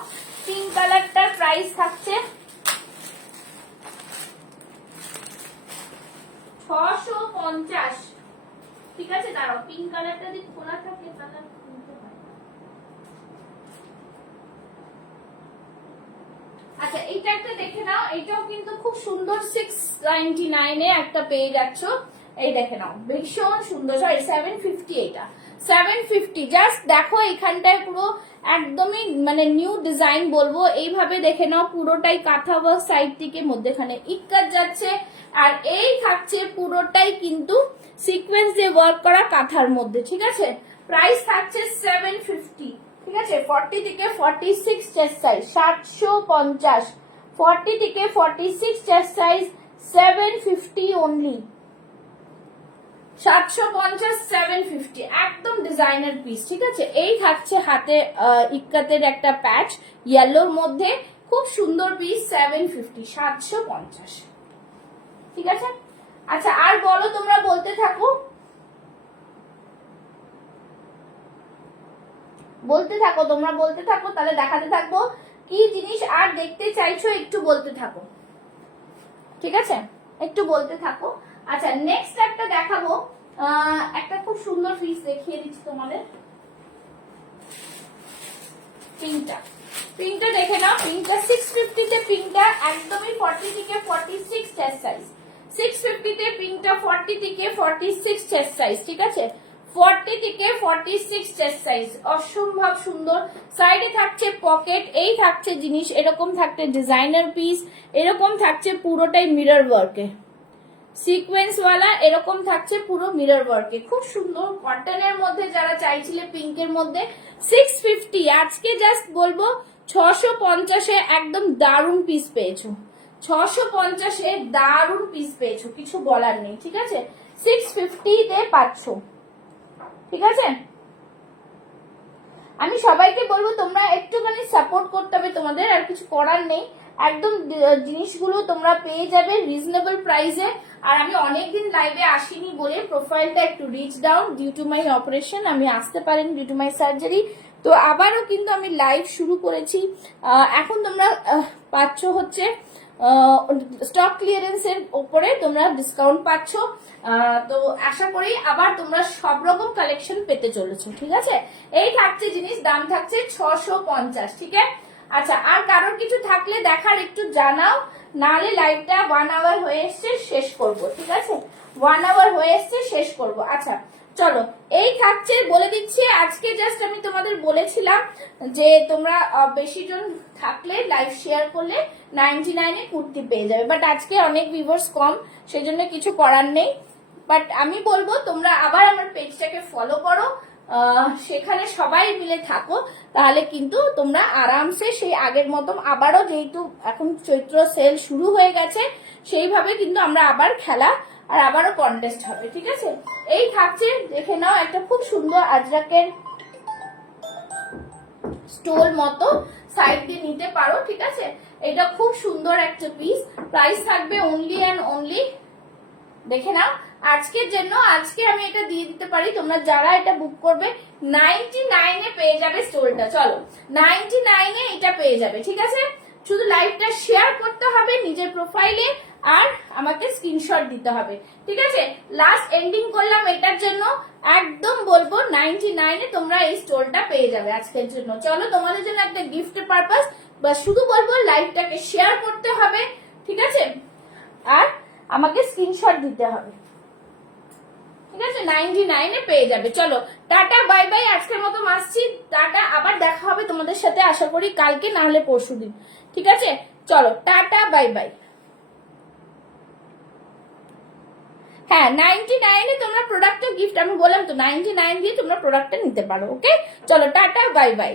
পিঙ্ক কালারটার প্রাইস থাকছে 650, ঠিক আছে। দাঁড়াও পিঙ্ক কালারটা যদি খোলা থাকে কালার খুলতে হয়। আচ্ছা এইটা একটা দেখে নাও, এটাও কিন্তু খুব সুন্দর 699 এ একটা পেয়ে যাচ্ছ, এই দেখে নাও ভীষণ সুন্দর, সরি 750, এটা 750, জাস্ট দেখো এখানটায় পুরো একদমই মানে নিউ ডিজাইন বলবো, এইভাবে দেখে নাও পুরোটাই কাঁথা ওয়ার্ক, সাইড থেকে মধ্যেখানে ইক্কাত যাচ্ছে, আর এই থাকছে পুরোটাই কিন্তু সিকোয়েন্স দিয়ে ওয়ার্ক করা কাঁথার মধ্যে, ঠিক আছে। প্রাইস থাকছে 750, ঠিক আছে 40 থেকে 46 চেস্ট সাইজ 750, 40 থেকে 46 চেস্ট সাইজ 750 অনলি, 750, 750, একদম ডিজাইনার পিস, ঠিক আছে। এই থাকছে হাতে ইক্কাতের একটা প্যাচ ইয়েলোর মধ্যে, খুব সুন্দর পিস 750, 750, ঠিক আছে। আচ্ছা আর বলো, তোমরা বলতে থাকো, বলতে থাকো, তোমরা বলতে থাকো, তাহলে দেখাতে থাকবো কি জিনিস আর দেখতে চাইছো, একটু বলতে থাকো, ঠিক আছে একটু বলতে থাকো। আচ্ছা নেক্সট একটা দেখাবো, একটা খুব সুন্দর পিস দেখিয়ে দিচ্ছি তোমাদের, পিঙ্কটা, পিঙ্কটা দেখে নাও, পিঙ্কটা 650 তে, পিঙ্কটা একদমই 40 থেকে 46 চেস্ট সাইজ, 650 তে পিঙ্কটা 40 থেকে 46 চেস্ট সাইজ, ঠিক আছে 40 থেকে 46 চেস্ট সাইজ, অসম্ভব সুন্দর। সাইডে থাকছে পকেট, এই থাকছে জিনিস, এরকম থাকছে ডিজাইনার পিস, এরকম থাকছে পুরোটাই মিরর ওয়ার্কে, সিকোয়েন্স ওয়ালা, এরকম থাকছে পুরো মিরর ওয়ার্কে, খুব সুন্দর কটনের মধ্যে, যারা চাইছিলে পিঙ্কের মধ্যে 650, আজকে জাস্ট বলবো 650 এ একদম দারুণ পিস পেয়েছো, 650 এ দারুণ পিস পেয়েছো, কিছু বলার নেই, ঠিক আছে 650 তে পাচ্ছ, ঠিক আছে। আমি সবাইকে বলবো তোমরা একটুখানি সাপোর্ট করতে হবে তোমাদের, আর কিছু করার নেই, একদম জিনিসগুলো তোমরা পেয়ে যাবে রিজনেবল প্রাইসে। আর আমি অনেকদিন লাইভে আসিনি বলে প্রোফাইলটা একটু reach down, due to my operation, আমি আসতে পারিনি ডিউ টু মাই সার্জারি, তো আবারও কিন্তু আমি লাইভ শুরু করেছি। এখন তোমরা পাচ্ছ হচ্ছে স্টক ক্লিয়ারেন্সের উপরে তোমরা ডিসকাউন্ট পাচ্ছ, তো আশা করি আবার তোমরা সব রকম কালেকশন পেতে চলেছো, ঠিক আছে। এই থাকছে জিনিস, দাম থাকছে 650, ঠিক আছে। আচ্ছা আর কারোর কিছু থাকলে দেখার একটু জানাও, নাহলে লাইভটা 1 আওয়ার হয়ে এসছে, শেষ করব, ঠিক আছে 1 আওয়ার হয়ে এসছে, শেষ করব। আচ্ছা চলো এই থাকছে, বলে দিচ্ছি আজকে জাস্ট আমি তোমাদের বলেছিলাম যে তোমরা বেশি জন থাকলে লাইভ শেয়ার করলে 99 এ কুর্তি পেয়ে যাবে, বাট আজকে অনেক ভিউয়ার্স কম, সেজন্য কিছু করার নেই, বাট আমি বলবো তোমরা আবার আমার পেজটাকে ফলো করো, সেখানে সবাই মিলে থাকো, তাহলে কিন্তু তোমরা আরামসে সেই আগের মতন আবারও, যেহেতু এখন চৈত্র সেল শুরু হয়ে গেছে, সেইভাবে কিন্তু আমরা আবার খেলা আর আবারও কন্টেস্ট হবে, ঠিক আছে। এই থাকছে, দেখে নাও একটা খুব সুন্দর আজরাকের স্টোল মতো সাইড দিয়ে নিতে পারো, ঠিক আছে। এটা খুব সুন্দর একটা পিস, প্রাইস থাকবে অনলি অ্যান্ড অনলি, দেখে নাও আজকের জন্য, আজকে আমি এটা দিয়ে দিতে পারি, তোমরা যারা এটা বুক করবে 99 এ পেয়ে যাবে স্টোলটা। চলো 99 এ এটা পেয়ে যাবে, ঠিক আছে। শুধু লাইভটা শেয়ার করতে হবে নিজের প্রোফাইলে আর আমাকে স্ক্রিনশট দিতে হবে, ঠিক আছে। লাস্ট এন্ডিং করলাম এটার জন্য, একদম বলবো 99 এ তোমরা এই স্টোলটা পেয়ে যাবে আজকের জন্য। চলো তোমাদের জন্য একটা গিফট পারপাস, বা শুধু বলবো লাইভটাকে শেয়ার করতে হবে, ঠিক আছে, আর আমাকে স্ক্রিনশট দিতে হবে, ঠিক আছে। 99 এ পেয়ে যাবে। চলো টাটা বাই বাই, আজকের মতো আসছি, টাটা, আবার দেখা হবে তোমাদের সাথে আশা করি কালকে না হলে পরশুদিন, ঠিক আছে। চলো টাটা বাই বাই। হ্যাঁ 99 এ তোমরা প্রোডাক্টটা গিফট, আমি বললাম তো 99 দিয়ে তোমরা প্রোডাক্টটা নিতে পারো, ওকে। চলো টাটা বাই বাই।